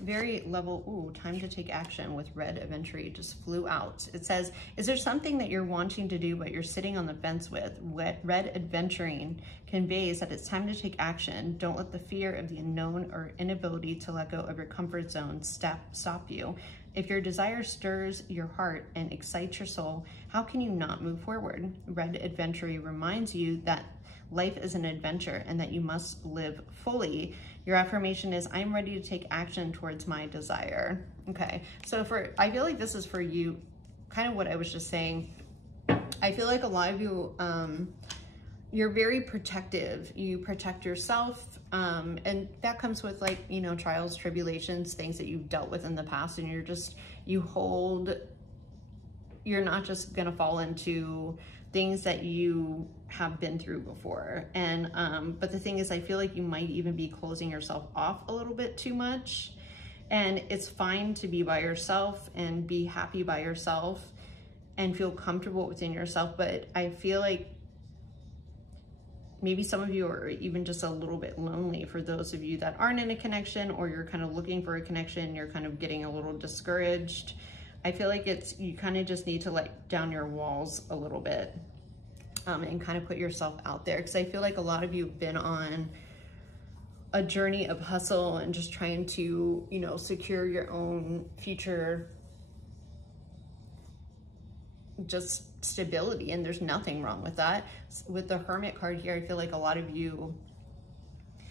Very level, ooh, time to take action with red adventure just flew out. It says, is there something that you're wanting to do but you're sitting on the fence with? Red adventuring conveys that it's time to take action. Don't let the fear of the unknown or inability to let go of your comfort zone stop you. If your desire stirs your heart and excites your soul, how can you not move forward? Red adventure reminds you that life is an adventure and that you must live fully. Your affirmation is, I'm ready to take action towards my desire. Okay, so I feel like this is for you, kind of what I was just saying. I feel like a lot of you, you're very protective. You protect yourself, and that comes with, like, you know, trials, tribulations, things that you've dealt with in the past, and you're not just gonna fall into things that you have been through before. And but the thing is, I feel like you might even be closing yourself off a little bit too much. And it's fine to be by yourself and be happy by yourself and feel comfortable within yourself. But I feel like maybe some of you are even just a little bit lonely. For those of you that aren't in a connection, or you're kind of looking for a connection, you're kind of getting a little discouraged. I feel like you kind of just need to let down your walls a little bit, and kind of put yourself out there. Because I feel like a lot of you have been on a journey of hustle and just trying to, you know, secure your own future, just stability. And there's nothing wrong with that. With the Hermit card here, I feel like a lot of you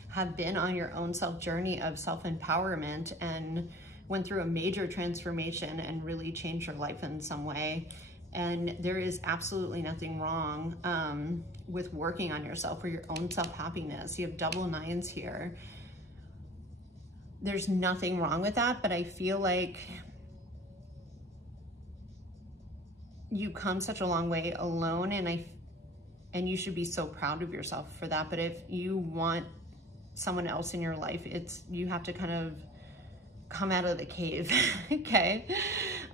have been on your own journey of self-empowerment and went through a major transformation and really changed your life in some way. And there is absolutely nothing wrong with working on yourself for your own self-happiness. You have double nines here. There's nothing wrong with that, but I feel like you come such a long way alone, and you should be so proud of yourself for that. But if you want someone else in your life, you have to kind of come out of the cave, okay?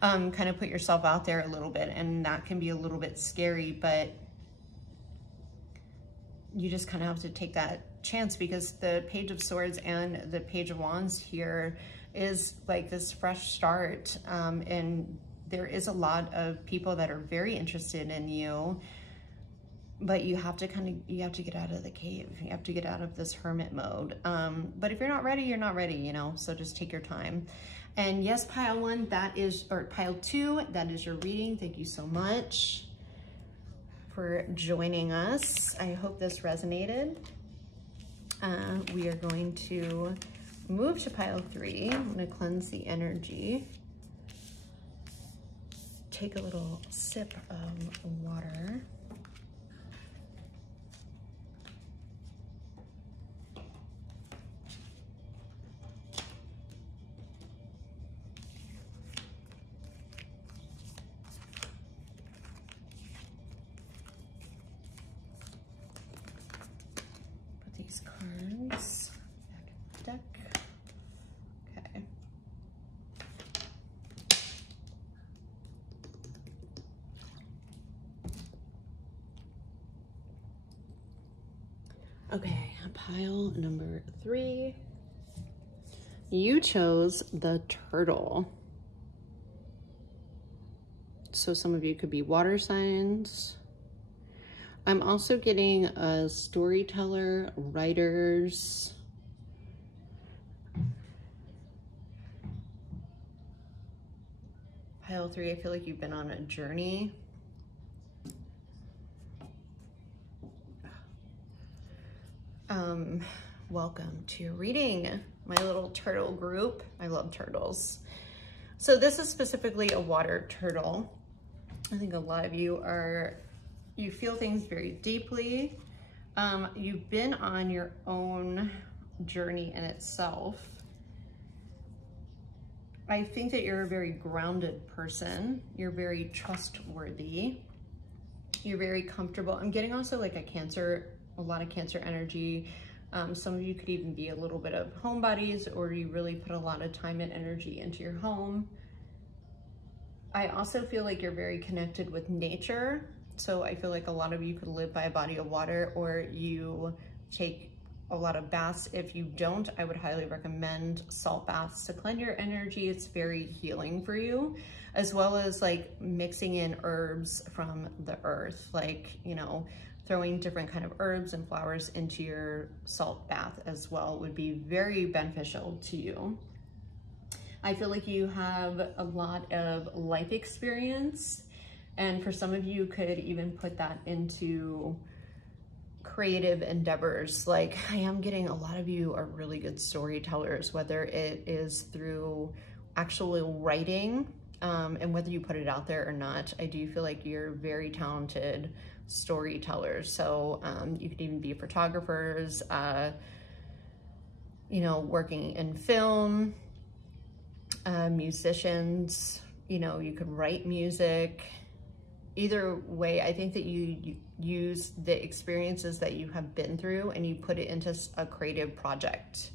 Kind of put yourself out there a little bit, and that can be a little bit scary, but you just kind of have to take that chance, because the Page of Swords and the Page of Wands here is like this fresh start, and there is a lot of people that are very interested in you, but you have to get out of the cave. You have to get out of this hermit mode. But if you're not ready, you're not ready, you know, so just take your time. And yes, pile 1, pile 2, that is your reading. Thank you so much for joining us. I hope this resonated. We are going to move to pile 3. I'm gonna cleanse the energy. Take a little sip of water. These cards back in the deck. Okay. Okay, pile number 3. You chose the Turtle. So some of you could be water signs. I'm also getting a storyteller, writers. Pile 3, I feel like you've been on a journey. Welcome to your reading, my little turtle group. I love turtles. So this is specifically a water turtle. I think a lot of you feel things very deeply. You've been on your own journey in itself. I think that you're a very grounded person. You're very trustworthy. You're very comfortable. I'm getting also like a lot of Cancer energy. Some of you could even be a little bit of homebodies, or you really put a lot of time and energy into your home. I also feel like you're very connected with nature. So I feel like a lot of you could live by a body of water, or you take a lot of baths. If you don't, I would highly recommend salt baths to cleanse your energy. It's very healing for you, as well as like mixing in herbs from the earth, like, you know, throwing different kind of herbs and flowers into your salt bath as well would be very beneficial to you. I feel like you have a lot of life experience, and for some of you could even put that into creative endeavors. Like, I am getting a lot of you are really good storytellers, whether it is through actual writing, and whether you put it out there or not. I do feel like you're very talented storytellers. So you could even be photographers, you know, working in film, musicians, you know, you could write music. Either way, I think that you use the experiences that you have been through and you put it into a creative project,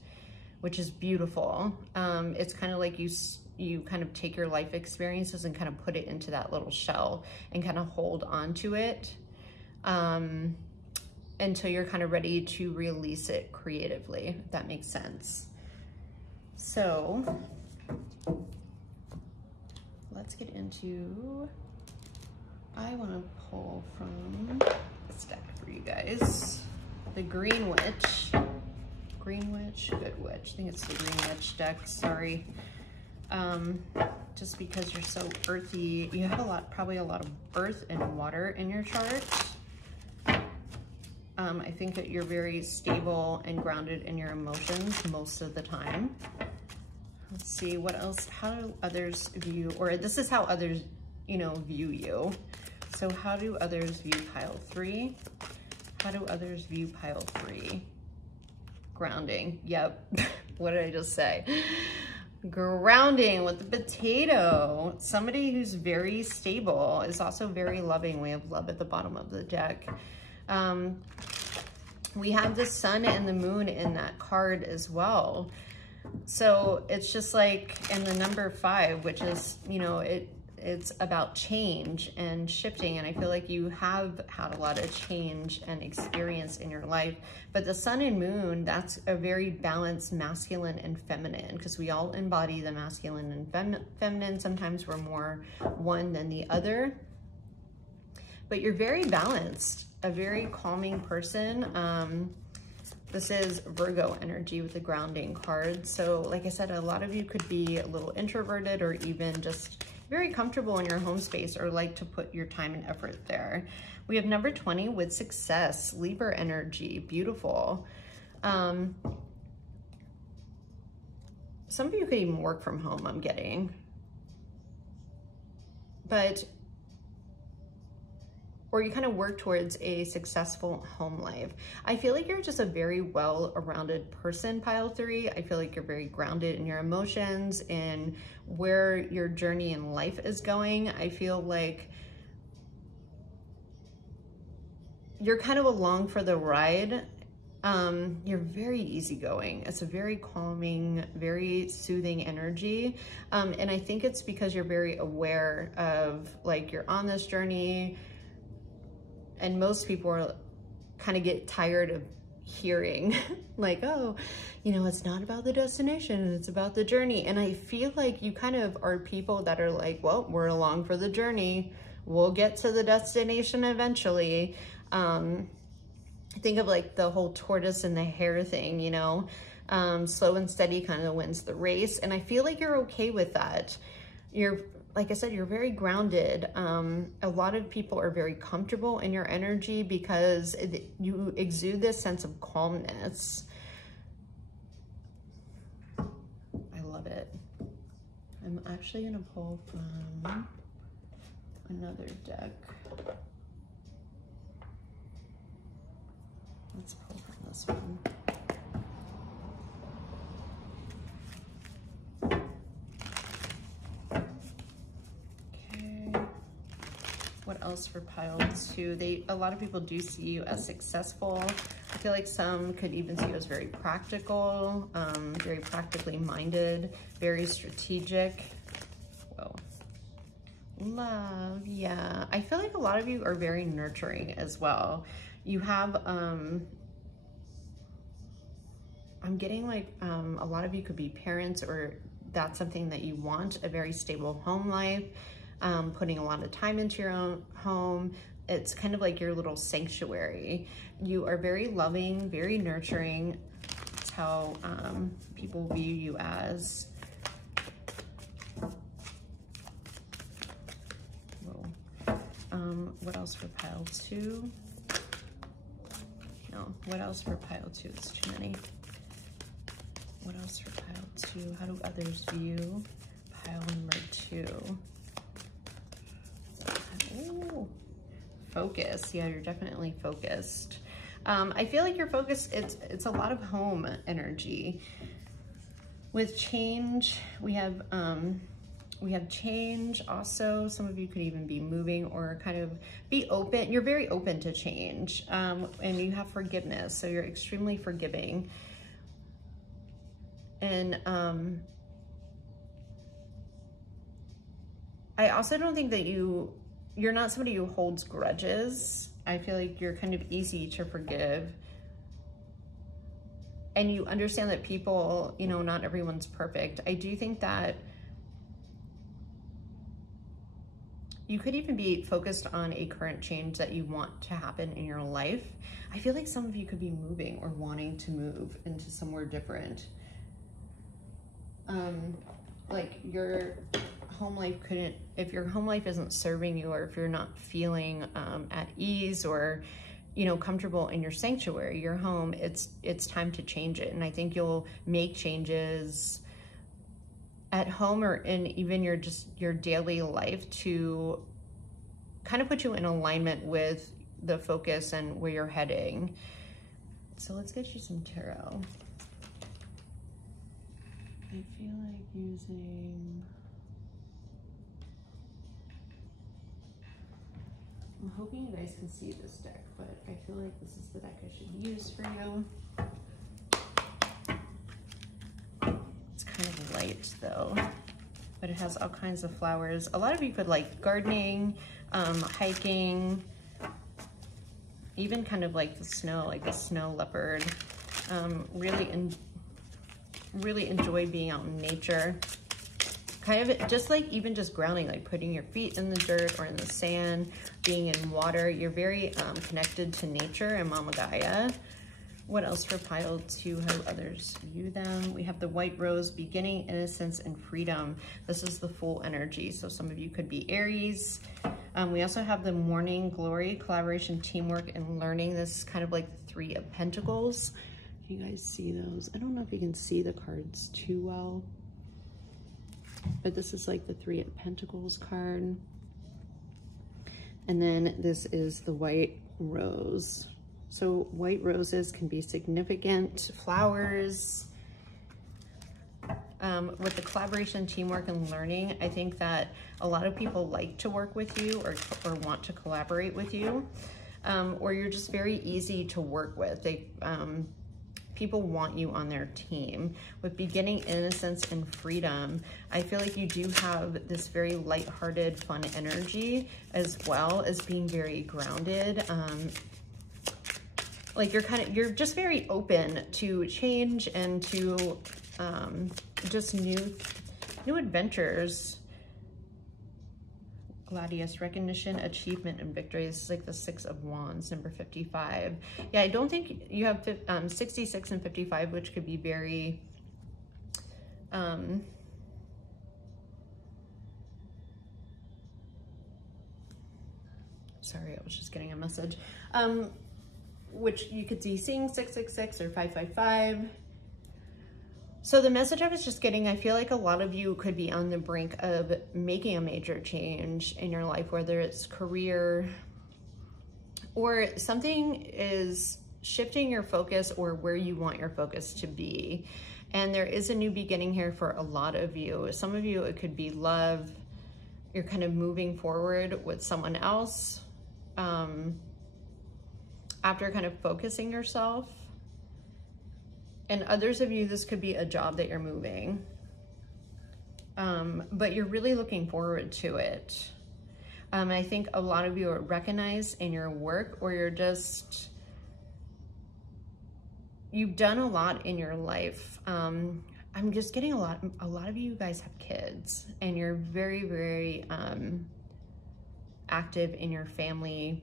which is beautiful. It's kind of like you kind of take your life experiences and kind of put it into that little shell and kind of hold on to it until you're kind of ready to release it creatively, if that makes sense. So let's get into, I want to pull from this deck for you guys, the Green Witch, Good Witch. I think it's the Green Witch deck, sorry. Just because you're so earthy, you have probably a lot of earth and water in your chart. I think that you're very stable and grounded in your emotions most of the time. Let's see, what else, how do others view, or this is how others, you know, view you. So how do others view pile 3? How do others view pile 3? Grounding, yep. What did I just say? Grounding with the potato. Somebody who's very stable is also very loving. We have love at the bottom of the deck. We have the sun and the moon in that card as well. So it's just like, and the number 5, which is, you know, it's about change and shifting. And I feel like you have had a lot of change and experience in your life, but the sun and moon, that's a very balanced masculine and feminine, because we all embody the masculine and feminine. Sometimes we're more one than the other, but you're very balanced, a very calming person. This is Virgo energy with the grounding card. So like I said, a lot of you could be a little introverted or even just very comfortable in your home space or like to put your time and effort there. We have number 20 with success, Libra energy, beautiful. Some of you could even work from home, I'm getting. But, or you kind of work towards a successful home life. I feel like you're just a very well-rounded person, pile 3. I feel like you're very grounded in your emotions and where your journey in life is going. I feel like you're kind of along for the ride. You're very easygoing. It's a very calming, very soothing energy. And I think it's because you're very aware of, like, you're on this journey. And most people are kind of get tired of hearing like, oh, you know, it's not about the destination, it's about the journey. And I feel like you kind of are people that are like, well, we're along for the journey. We'll get to the destination eventually. Think of like the whole tortoise and the hare thing, you know, slow and steady kind of wins the race. And I feel like you're okay with that. You're, like I said, you're very grounded. A lot of people are very comfortable in your energy because you exude this sense of calmness. I love it. I'm actually gonna pull from another deck. Let's pull from this one. What else for pile 2? A lot of people do see you as successful. I feel like some could even see you as very practical, very practically minded, very strategic. Whoa. Love, yeah. I feel like a lot of you are very nurturing as well. You have, I'm getting like a lot of you could be parents, or that's something that you want, a very stable home life. Putting a lot of time into your own home. It's kind of like your little sanctuary. You are very loving, very nurturing. That's how people view you as. Whoa. What else for pile 2? No, Oh, what else for pile 2? It's too many. What else for pile 2? How do others view pile number 2? Ooh, focus. Yeah, you're definitely focused. I feel like you're focused. It's a lot of home energy. With change, we have change. Also, some of you could even be moving or kind of be open. You're very open to change, and you have forgiveness. So you're extremely forgiving. And I also don't think that you're not somebody who holds grudges. I feel like you're kind of easy to forgive. And you understand that people, you know, not everyone's perfect. I do think that you could even be focused on a current change that you want to happen in your life. I feel like some of you could be moving or wanting to move into somewhere different. Like your home life couldn't, if your home life isn't serving you, or if you're not feeling at ease or, you know, comfortable in your sanctuary, your home, it's time to change it. And I think you'll make changes at home or in even your daily life to kind of put you in alignment with the focus and where you're heading. So let's get you some tarot. I feel like using, I'm hoping you guys can see this deck, but I feel like this is the deck I should use for you. It's kind of light though, but it has all kinds of flowers. A lot of you could like gardening, hiking, even kind of like the snow, like the snow leopard. Really enjoy being out in nature. Kind of just like even just grounding, like putting your feet in the dirt or in the sand, being in water. You're very connected to nature and Mama Gaia. What else for pile 2? How others view them? We have the white rose, beginning, innocence, and freedom. This is the full energy. So some of you could be Aries. We also have the morning glory, collaboration, teamwork, and learning. This is kind of like the 3 of Pentacles. Can you guys see those? I don't know if you can see the cards too well, but this is like the 3 of Pentacles card. And then this is the white rose. So white roses can be significant flowers. With the collaboration, teamwork, and learning, I think that a lot of people like to work with you or want to collaborate with you, or you're just very easy to work with. People want you on their team. With beginning, innocence, and freedom, I feel like you do have this very lighthearted, fun energy, as well as being very grounded. Like you're just very open to change and to just new adventures. Gladius, recognition, achievement, and victory. This is like the 6 of Wands, number 55. Yeah, I don't think you have 66 and 55, which could be very, sorry, I was just getting a message. Which you could see seeing 666 or 555. So the message I was just getting, I feel like a lot of you could be on the brink of making a major change in your life, whether it's career or something is shifting your focus or where you want your focus to be. And there is a new beginning here for a lot of you. Some of you, it could be love. You're kind of moving forward with someone else after kind of focusing yourself. And others of you, this could be a job that you're moving, but you're really looking forward to it. And I think a lot of you are recognized in your work, or you've done a lot in your life. I'm just getting a lot of you guys have kids, and you're very, very active in your family.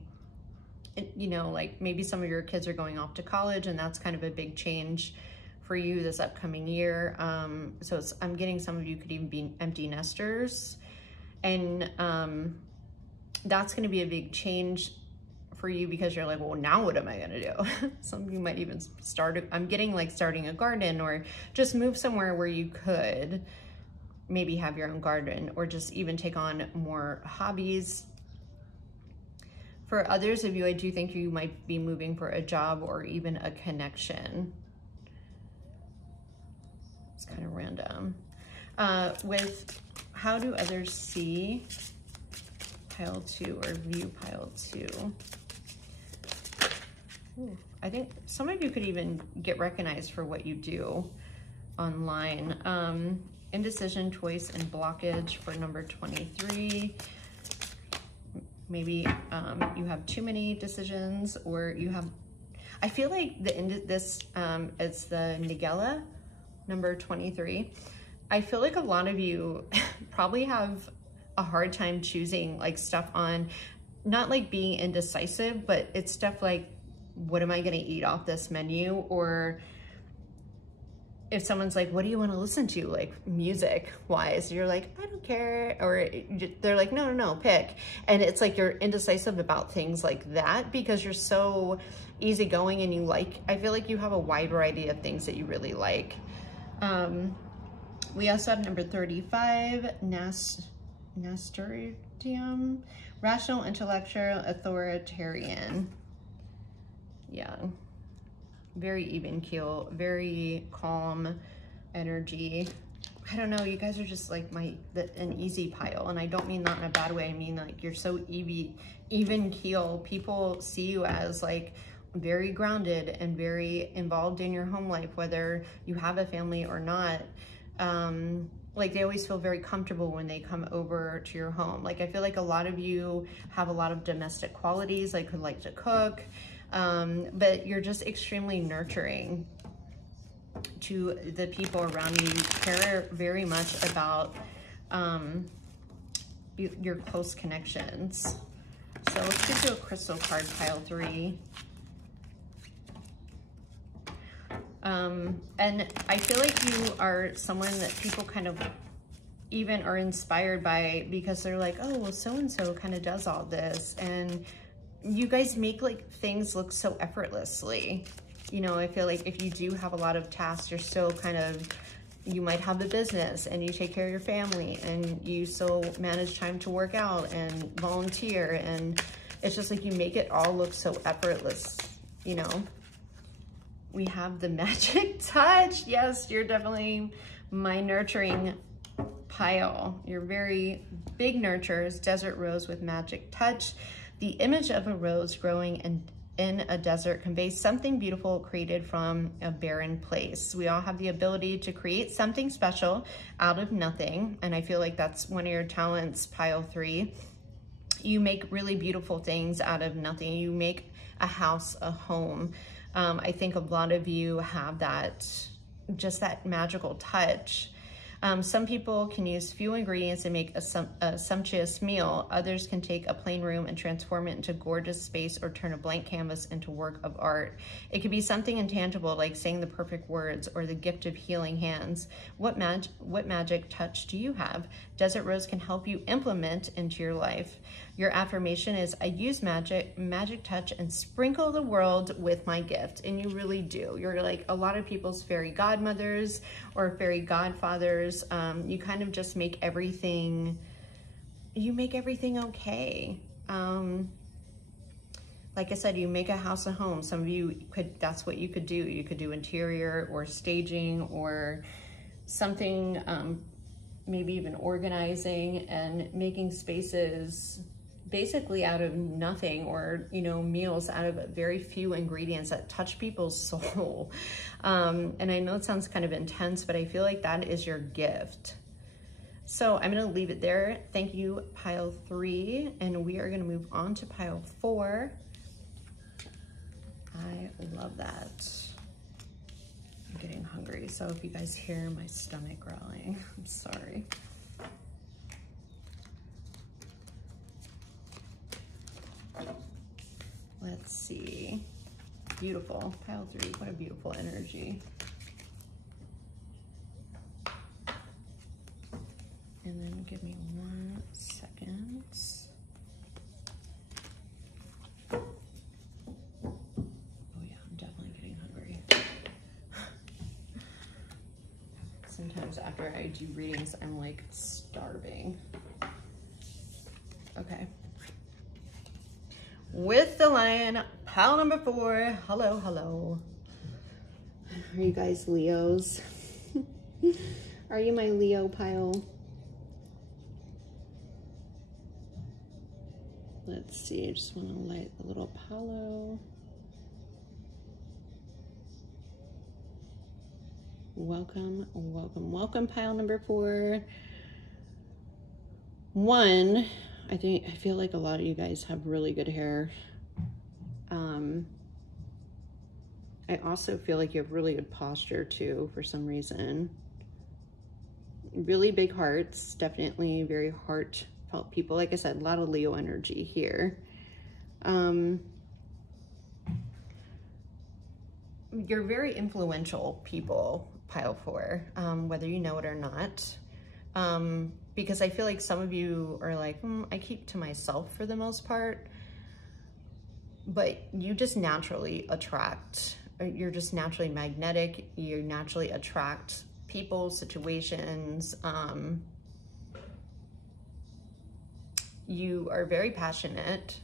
You know, like maybe some of your kids are going off to college, and that's kind of a big change for you this upcoming year. So I'm getting some of you could even be empty nesters, and that's going to be a big change for you because you're like, well, now what am I gonna do? Some of you might even start, I'm getting like starting a garden, or just move somewhere where you could maybe have your own garden, or just even take on more hobbies. For others of you, I do think you might be moving for a job or even a connection. It's kind of random. With how do others see pile 2 or view pile 2? Ooh, I think some of you could even get recognized for what you do online. Indecision, choice, and blockage for number 23. Maybe you have too many decisions, or you have, I feel like it's the Nigella, number 23. I feel like a lot of you probably have a hard time choosing like stuff on, not like being indecisive, but it's stuff like, what am I gonna eat off this menu? Or if someone's like, what do you want to listen to, like music wise, you're like, I don't care. Or they're like, no, pick. And it's like you're indecisive about things like that because you're so easygoing, and you like, I feel like you have a wide variety of things that you really like. We also have number 35, Nasturtium, rational, intellectual, authoritarian. Yeah. Very even keel, very calm energy. I don't know, you guys are just like an easy pile, and I don't mean that in a bad way. I mean like you're so even keel. People see you as like very grounded and very involved in your home life, whether you have a family or not. Like they always feel very comfortable when they come over to your home. Like I feel like a lot of you have a lot of domestic qualities, like could like to cook. But you're just extremely nurturing to the people around you. You care very much about your close connections. So let's get to a crystal card, pile 3. And I feel like you are someone that people kind of even are inspired by, because they're like, oh, well, so-and-so kind of does all this. And you guys make like things look so effortlessly. You know, I feel like if you do have a lot of tasks, you're still kind of, you might have the business and you take care of your family, and you still manage time to work out and volunteer. And it's just like you make it all look so effortless, you know. We have the magic touch. Yes, you're definitely my nurturing pile. You're very big nurturers. Desert rose with magic touch. The image of a rose growing in a desert conveys something beautiful created from a barren place. We all have the ability to create something special out of nothing. And I feel like that's one of your talents, pile 3. You make really beautiful things out of nothing. You make a house, a home. I think a lot of you have that, just that magical touch. Some people can use few ingredients and make a sumptuous meal. Others can take a plain room and transform it into gorgeous space, or turn a blank canvas into work of art. It could be something intangible, like saying the perfect words, or the gift of healing hands. What magic touch do you have? Desert Rose can help you implement into your life. Your affirmation is, I use magic touch and sprinkle the world with my gift. And you really do. You're like a lot of people's fairy godmothers or fairy godfathers. You kind of just make everything, you make everything okay. Like I said, you make a house a home. Some of you could, that's what you could do. You could do interior or staging or something, maybe even organizing and making spaces basically out of nothing, or, you know, meals out of very few ingredients that touch people's soul. And I know it sounds kind of intense, but I feel like that is your gift. So I'm gonna leave it there. Thank you, pile 3, and we are gonna move on to pile 4. I love that. I'm getting hungry, so if you guys hear my stomach growling, I'm sorry. Let's see. Beautiful. Pile 3, what a beautiful energy. And then give me 1 second. I do readings, I'm like starving. Okay. With the Lion, pile number 4. Hello, hello. Are you guys Leos? Are you my Leo pile? Let's see, I just want to light the little palo. Welcome, welcome, welcome, pile number 4. 1, I feel like a lot of you guys have really good hair. I also feel like you have really good posture too, for some reason. Really big hearts, definitely very heartfelt people. Like I said, a lot of Leo energy here. You're very influential people, pile 4, whether you know it or not. Because I feel like some of you are like, I keep to myself for the most part, but you just naturally attract, you're just naturally magnetic. You naturally attract people, situations. You are very passionate.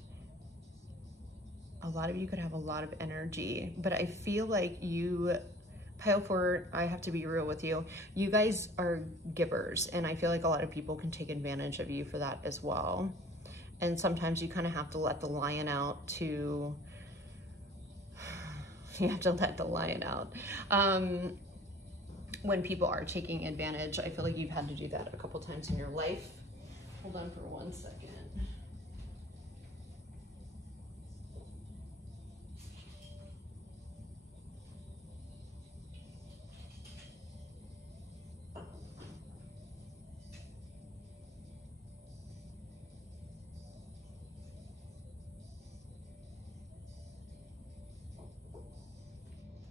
A lot of you could have a lot of energy, but I feel like you, pile 4, I have to be real with you. You guys are givers, and I feel like a lot of people can take advantage of you for that as well. And sometimes you kind of have to let the lion out to, you have to let the lion out. When people are taking advantage, I feel like you've had to do that a couple times in your life. Hold on for 1 second.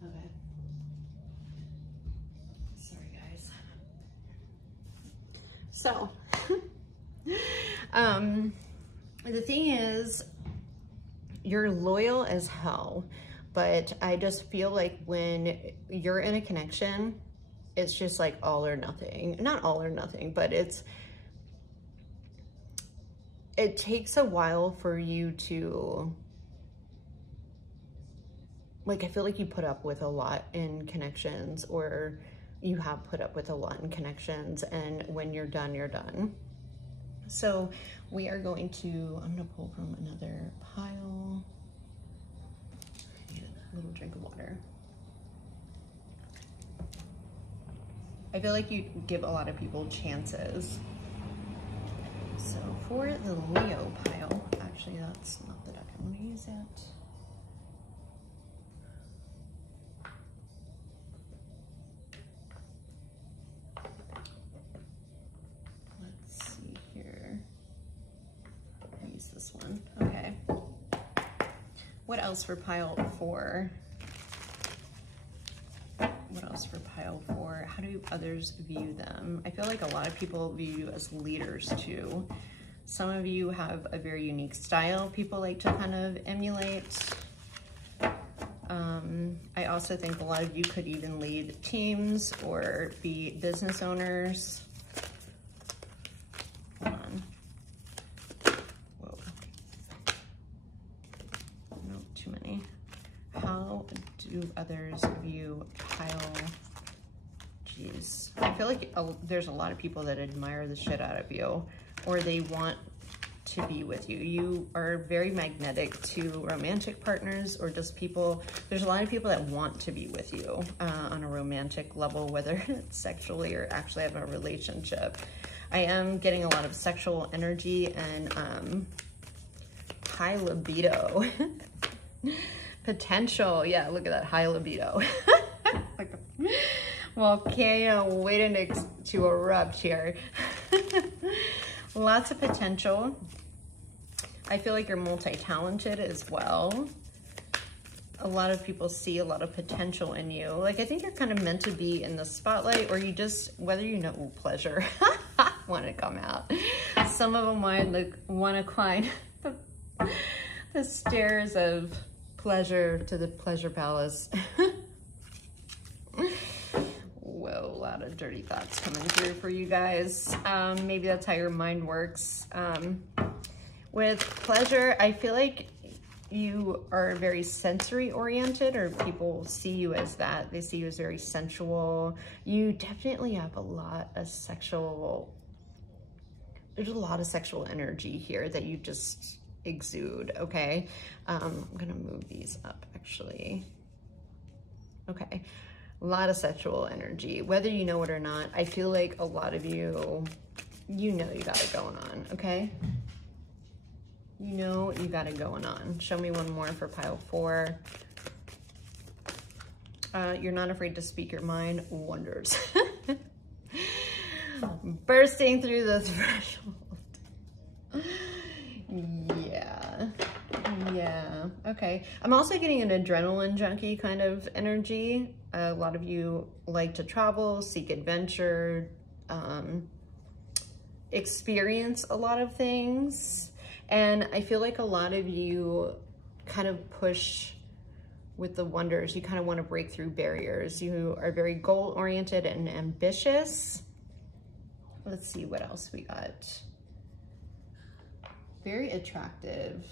Okay. Sorry, guys. So, the thing is, you're loyal as hell, but I just feel like when you're in a connection, it's just like all or nothing. Not all or nothing, but it takes a while for you to, like, I feel like you put up with a lot in connections, or you have put up with a lot in connections, and when you're done, you're done. So we are going to, I'm gonna pull from another pile. Get a little drink of water. I feel like you give a lot of people chances. So for the Leo pile, actually that's not the deck I want to use it. This one. Okay. What else for pile 4? What else for pile 4? How do others view them? I feel like a lot of people view you as leaders too. Some of you have a very unique style people like to kind of emulate. I also think a lot of you could even lead teams or be business owners. Hold on. How do others view pile? Jeez, I feel like there's a lot of people that admire the shit out of you, or they want to be with you. You are very magnetic to romantic partners, or just people. There's a lot of people that want to be with you on a romantic level, whether it's sexually or actually have a relationship. I am getting a lot of sexual energy and high libido. Potential, yeah, look at that, high libido. Like volcano waiting to erupt here. Lots of potential. I feel like you're multi-talented as well. A lot of people see a lot of potential in you. Like, I think you're kind of meant to be in the spotlight, or you just, whether you know pleasure, want to come out. Some of them want to climb the stairs of pleasure to the pleasure palace. Whoa, a lot of dirty thoughts coming through for you guys. Maybe that's how your mind works. With pleasure, I feel like you are very sensory oriented, or people see you as that. They see you as very sensual. You definitely have a lot of sexual, there's a lot of sexual energy here that you just exude, okay? I'm gonna move these up actually. Okay, a lot of sexual energy, whether you know it or not. I feel like a lot of you, you know you got it going on, okay? You know you got it going on. Show me one more for pile 4. You're not afraid to speak your mind. Wonders. Bursting through the threshold. Yeah, okay. I'm also getting an adrenaline junkie kind of energy. A lot of you like to travel, seek adventure, experience a lot of things. And I feel like a lot of you kind of push with the wonders. You kind of want to break through barriers. You are very goal-oriented and ambitious. Let's see what else we got. Very attractive.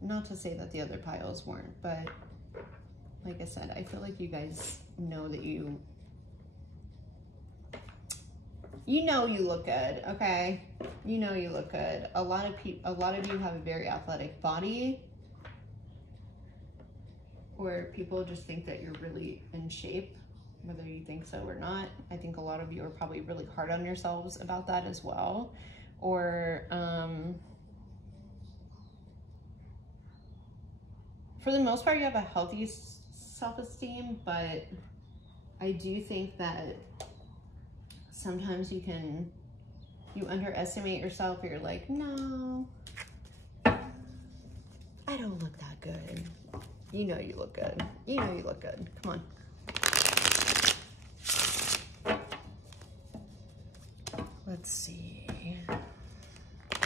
Not to say that the other piles weren't, but like I said, I feel like you guys know that you know you look good, okay? You know you look good. A lot of you have a very athletic body, or people just think that you're really in shape, whether you think so or not. I think a lot of you are probably really hard on yourselves about that as well. Or for the most part, you have a healthy self-esteem, but I do think that sometimes you underestimate yourself. You're like, no, I don't look that good. You know you look good. You know you look good. Come on. Let's see.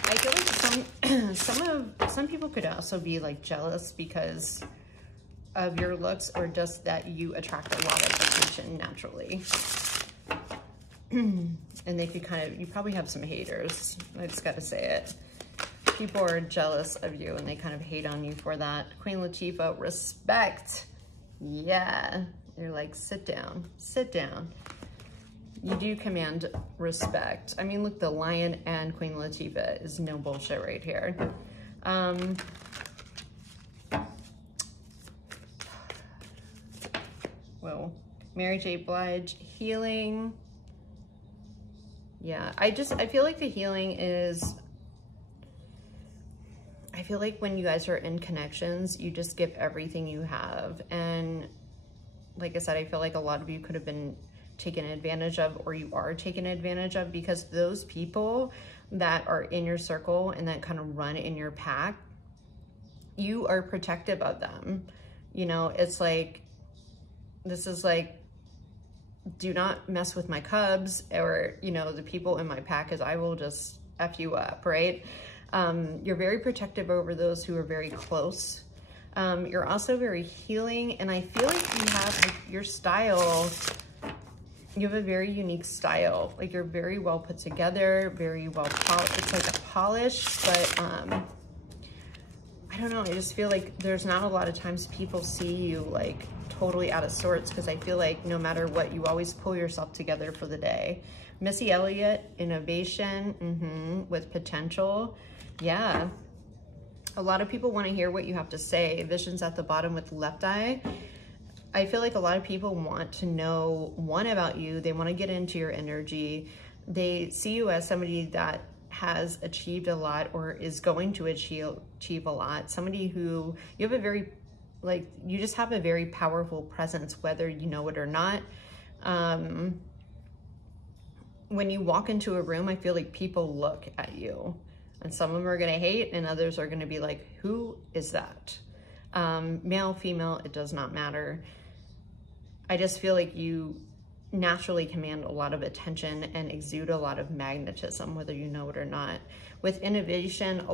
I feel like some people could also be like jealous because of your looks, or just that you attract a lot of attention naturally. And they could you probably have some haters. I just gotta say it. People are jealous of you and they kind of hate on you for that. Queen Latifah, respect. Yeah, you're like, sit down, sit down. You do command respect. I mean, look, the Lion and Queen Latifah is no bullshit right here. Well, Mary J. Blige, healing. Yeah, I feel like the healing is, I feel like when you guys are in connections, you just give everything you have. And like I said, I feel like a lot of you could have been taken advantage of, or you are taken advantage of, because those people that are in your circle and that kind of run in your pack, you are protective of them. You know, it's like, this is like, do not mess with my cubs, or, you know, the people in my pack, because I will just F you up, right? You're very protective over those who are very close. You're also very healing, and I feel like you have like, your style. You have a very unique style. Like, you're very well put together, very well polished. It's like a polish, but I don't know. I just feel like there's not a lot of times people see you like totally out of sorts, because I feel like no matter what, you always pull yourself together for the day. Missy Elliott, innovation, with potential. Yeah. A lot of people want to hear what you have to say. Vision's at the bottom with left eye. I feel like a lot of people want to know, one, about you. They want to get into your energy. They see you as somebody that has achieved a lot, or is going to achieve a lot. Somebody who, you have a very, like, you just have a very powerful presence, whether you know it or not. When you walk into a room, I feel like people look at you, and some of them are going to hate, and others are going to be like, who is that? Male, female, it does not matter. I just feel like you naturally command a lot of attention and exude a lot of magnetism, whether you know it or not. With innovation,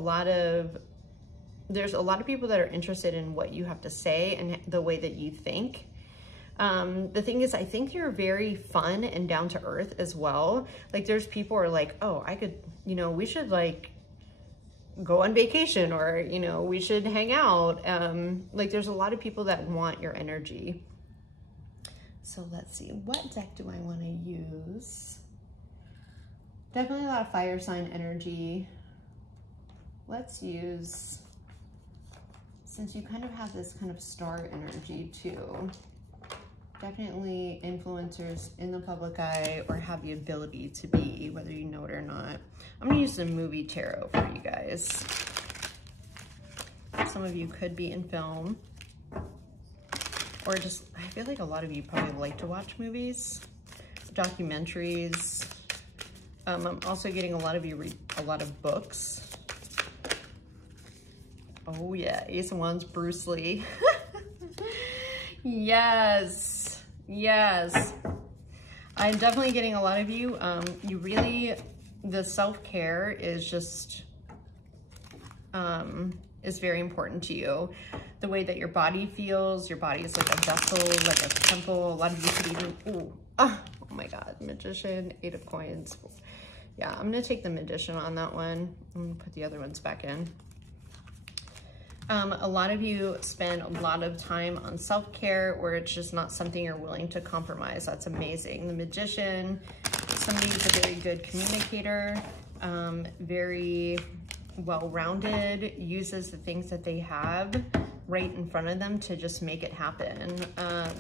there's a lot of people that are interested in what you have to say and the way that you think. The thing is, I think you're very fun and down to earth as well. Like there's people who are like, oh, I could, you know, we should like go on vacation, or, you know, we should hang out. Like there's a lot of people that want your energy. So let's see, what deck do I want to use? Definitely a lot of fire sign energy. Let's use, since you kind of have this kind of star energy too, definitely influencers in the public eye or have the ability to be, whether you know it or not. I'm gonna use the movie tarot for you guys. Some of you could be in film, or just, I feel like a lot of you probably like to watch movies, documentaries. I'm also getting a lot of you read a lot of books. Oh yeah, Ace of Wands, Bruce Lee. Yes, yes. I'm definitely getting a lot of you. You really, the self-care is just, is very important to you. The way that your body feels, your body is like a vessel, like a temple. A lot of you could even, ooh, oh my God, Magician, 8 of Coins. Yeah, I'm gonna take the Magician on that one. I'm gonna put the other ones back in. A lot of you spend a lot of time on self-care, or it's just not something you're willing to compromise. That's amazing. The Magician, somebody who's a very good communicator, very well-rounded, uses the things that they have right in front of them to just make it happen.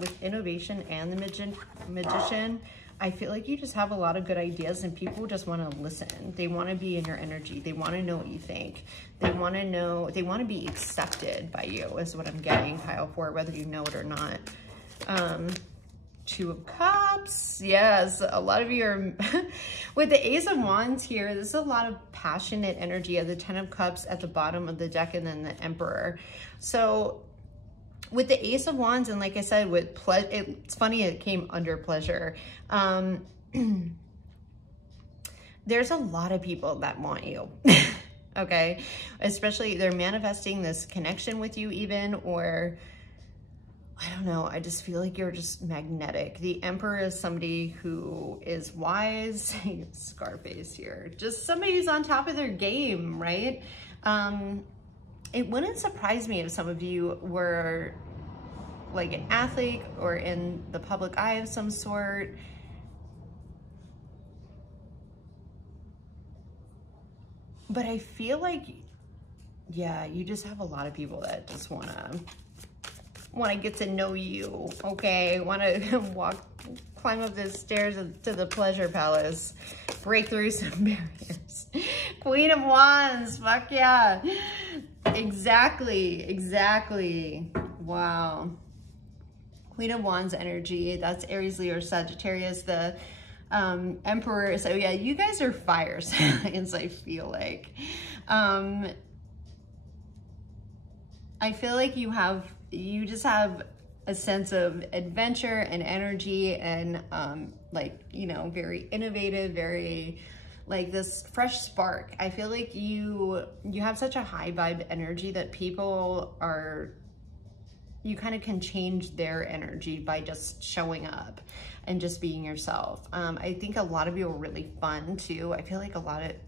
With innovation and the Magician, I feel like you just have a lot of good ideas and people just want to listen. They want to be in your energy. They want to know what you think. They want to know, they want to be accepted by you is what I'm getting, pile 4, whether you know it or not. 2 of Cups. Yes, a lot of you are, with the Ace of Wands here, this is a lot of passionate energy of the 10 of Cups at the bottom of the deck, and then the Emperor. So with the Ace of Wands, and like I said, with it's funny it came under pleasure. There's a lot of people that want you, okay? Especially they're manifesting this connection with you even, or I don't know, I just feel like you're just magnetic. The Emperor is somebody who is wise, Scarface here, just somebody who's on top of their game, right? It wouldn't surprise me if some of you were like an athlete or in the public eye of some sort. But I feel like, yeah, you just have a lot of people that just wanna get to know you, okay? Wanna climb up the stairs to the pleasure palace, break through some barriers. Queen of Wands, fuck yeah. Exactly, exactly. Wow. Queen of Wands energy, that's Aries, Leo, or Sagittarius. The Emperor, so yeah, you guys are fire signs, I feel like. I feel like you just have a sense of adventure and energy and like, you know, very innovative, very like this fresh spark. I feel like you have such a high vibe energy that people are, you kind of can change their energy by just showing up and just being yourself. I think a lot of you are really fun too. I feel like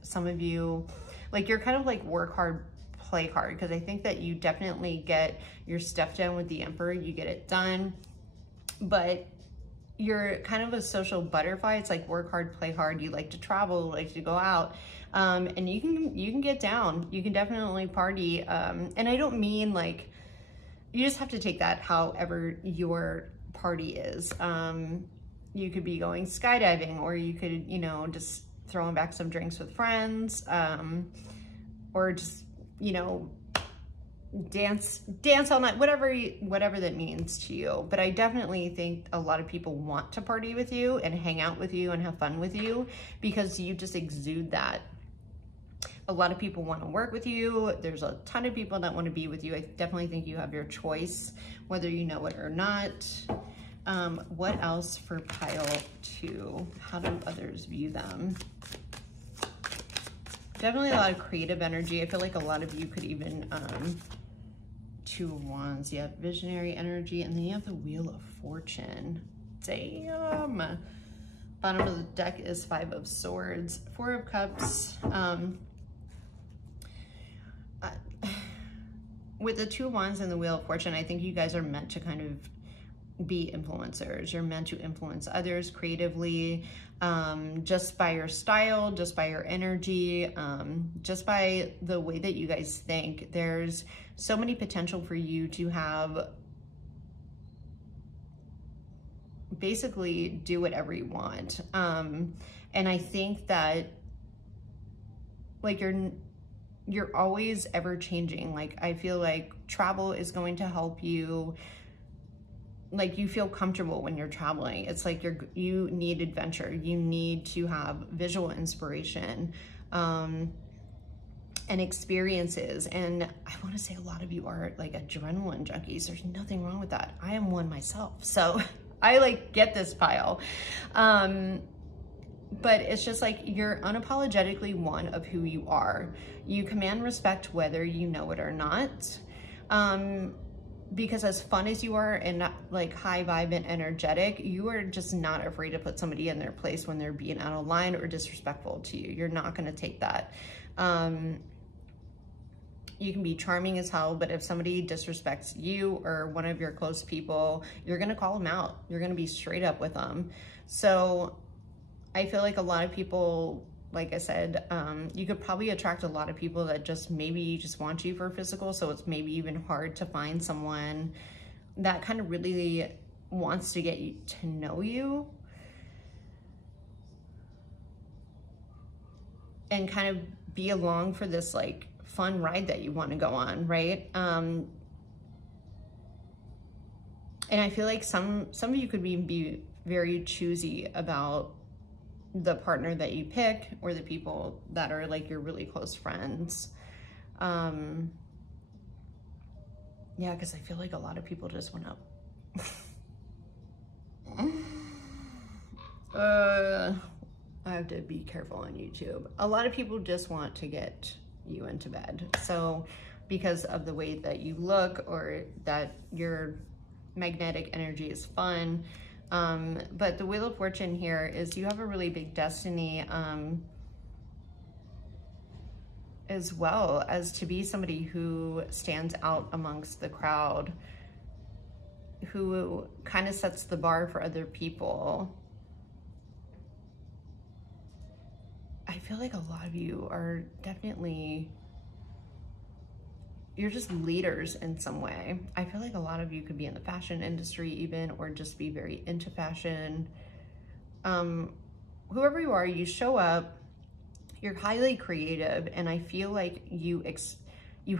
some of you, like you're kind of like work hard, play hard, because I think that you definitely get your stuff done with the Emperor. You get it done, but you're kind of a social butterfly. It's like work hard, play hard. You like to travel, like to go out, and you can get down. You can definitely party, and I don't mean like, you just have to take that however your party is. You could be going skydiving, or you could, you know, just throwing back some drinks with friends, or just, you know, dance all night, whatever that means to you. But I definitely think a lot of people want to party with you and hang out with you and have fun with you because you just exude that. A lot of people want to work with you. There's a ton of people that want to be with you. I definitely think you have your choice, whether you know it or not. What else for pile 2? How do others view them? Definitely a lot of creative energy. I feel like a lot of you could even Two of Wands. You have visionary energy, and then you have the Wheel of Fortune. Damn. Bottom of the deck is Five of Swords, Four of Cups. With the Two of Wands and the Wheel of Fortune, I think you guys are meant to kind of be influencers. You're meant to influence others creatively, just by your style, just by your energy, just by the way that you guys think. There's so many potential for you to have, basically do whatever you want. And I think that, like, you're always ever changing. Like, I feel like travel is going to help you. Like, you feel comfortable when you're traveling. It's like you need adventure. You need to have visual inspiration, and experiences. And I want to say a lot of you are like adrenaline junkies. There's nothing wrong with that. I am one myself. So I like get this pile. But it's just like, you're unapologetically one of who you are. You command respect whether you know it or not. Because as fun as you are and like high vibe and energetic, you are just not afraid to put somebody in their place when they're being out of line or disrespectful to you. You're not going to take that. You can be charming as hell, but if somebody disrespects you or one of your close people, you're going to call them out. You're going to be straight up with them. So I feel like a lot of people, like I said, you could probably attract a lot of people that just maybe just want you for physical. So it's maybe even hard to find someone that kind of really wants to get you to know you and kind of be along for this like fun ride that you want to go on, right? And I feel like some of you could be very choosy about the partner that you pick or the people that are like your really close friends. Yeah, because I feel like a lot of people just want to I have to be careful on YouTube. A lot of people just want to get you into bed. So because of the way that you look or that your magnetic energy is fun. But the Wheel of Fortune here is you have a really big destiny, as well as to be somebody who stands out amongst the crowd, who kind of sets the bar for other people. I feel like a lot of you are definitely, you're just leaders in some way. I feel like a lot of you could be in the fashion industry even, or just be very into fashion. Whoever you are, you show up, you're highly creative, and I feel like you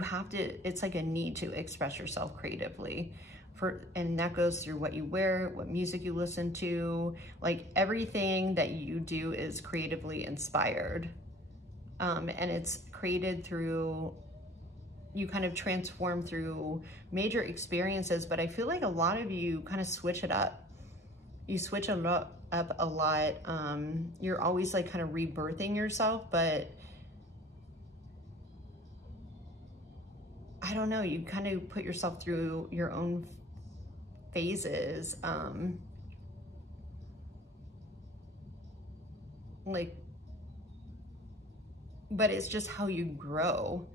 have to, it's like a need to express yourself creatively. And that goes through what you wear, what music you listen to, like everything that you do is creatively inspired. And it's created through, you kind of transform through major experiences, but I feel like a lot of you kind of switch it up. You switch it up a lot. You're always like kind of rebirthing yourself, but I don't know, you kind of put yourself through your own phases. Like, but it's just how you grow.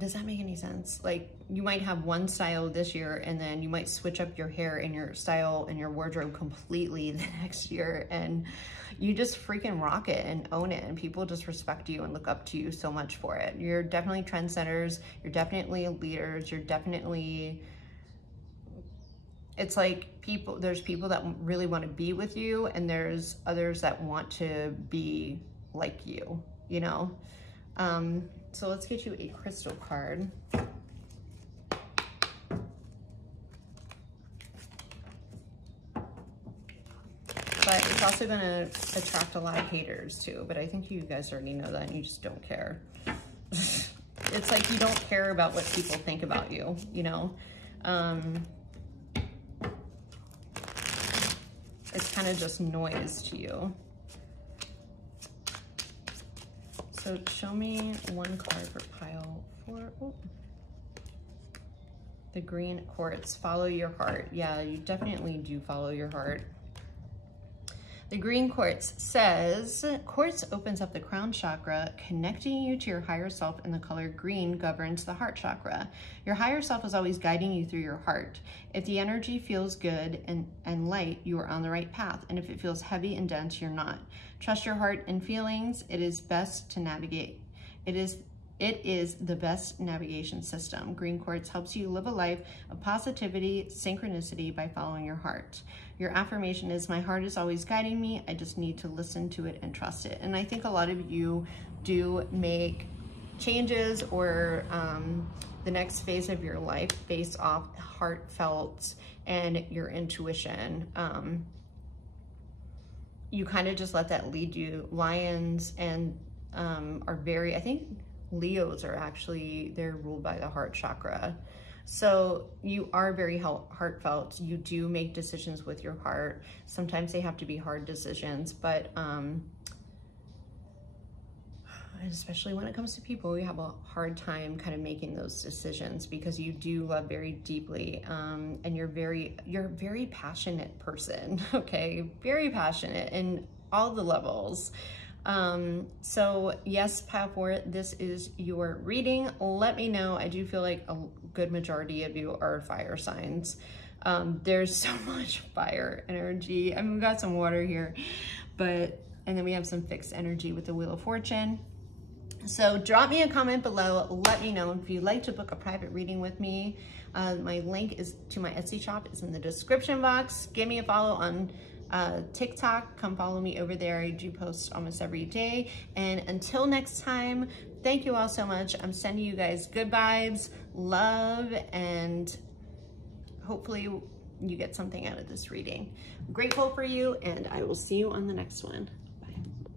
Does that make any sense? Like, you might have one style this year and then you might switch up your hair and your style and your wardrobe completely the next year, and you just freaking rock it and own it, and people just respect you and look up to you so much for it. You're definitely trendsetters. You're definitely leaders. You're definitely, it's like there's people that really want to be with you, and there's others that want to be like you, you know? So let's get you a crystal card. But it's also going to attract a lot of haters too. But I think you guys already know that and you just don't care. It's like you don't care about what people think about you, you know? It's kind of just noise to you. So show me one card for pile 4. Oh. The green quartz, follow your heart. Yeah, you definitely do follow your heart. The green quartz says, quartz opens up the crown chakra, connecting you to your higher self, and the color green governs the heart chakra. Your higher self is always guiding you through your heart. If the energy feels good and light, you are on the right path. And if it feels heavy and dense, you're not. Trust your heart and feelings. It is best to navigate. It is the best navigation system. Green quartz helps you live a life of positivity, synchronicity by following your heart. Your affirmation is, my heart is always guiding me. I just need to listen to it and trust it. And I think a lot of you do make changes or the next phase of your life based off heartfelt and your intuition. You kind of just let that lead you. Lions and are very, I think, Leos are actually, they're ruled by the heart chakra. So you are very heartfelt. You do make decisions with your heart. Sometimes they have to be hard decisions, but especially when it comes to people, we have a hard time kind of making those decisions because you do love very deeply, and you're a very passionate person, okay? Very passionate in all the levels. So yes, path for it, this is your reading. Let me know. I do feel like a good majority of you are fire signs. There's so much fire energy. I mean, we've got some water here, and then we have some fixed energy with the Wheel of Fortune. So drop me a comment below. Let me know if you'd like to book a private reading with me. My link to my Etsy shop is in the description box. Give me a follow on TikTok. Come follow me over there. I do post almost every day. And until next time, thank you all so much. I'm sending you guys good vibes, love, and hopefully you get something out of this reading. I'm grateful for you, and I will see you on the next one.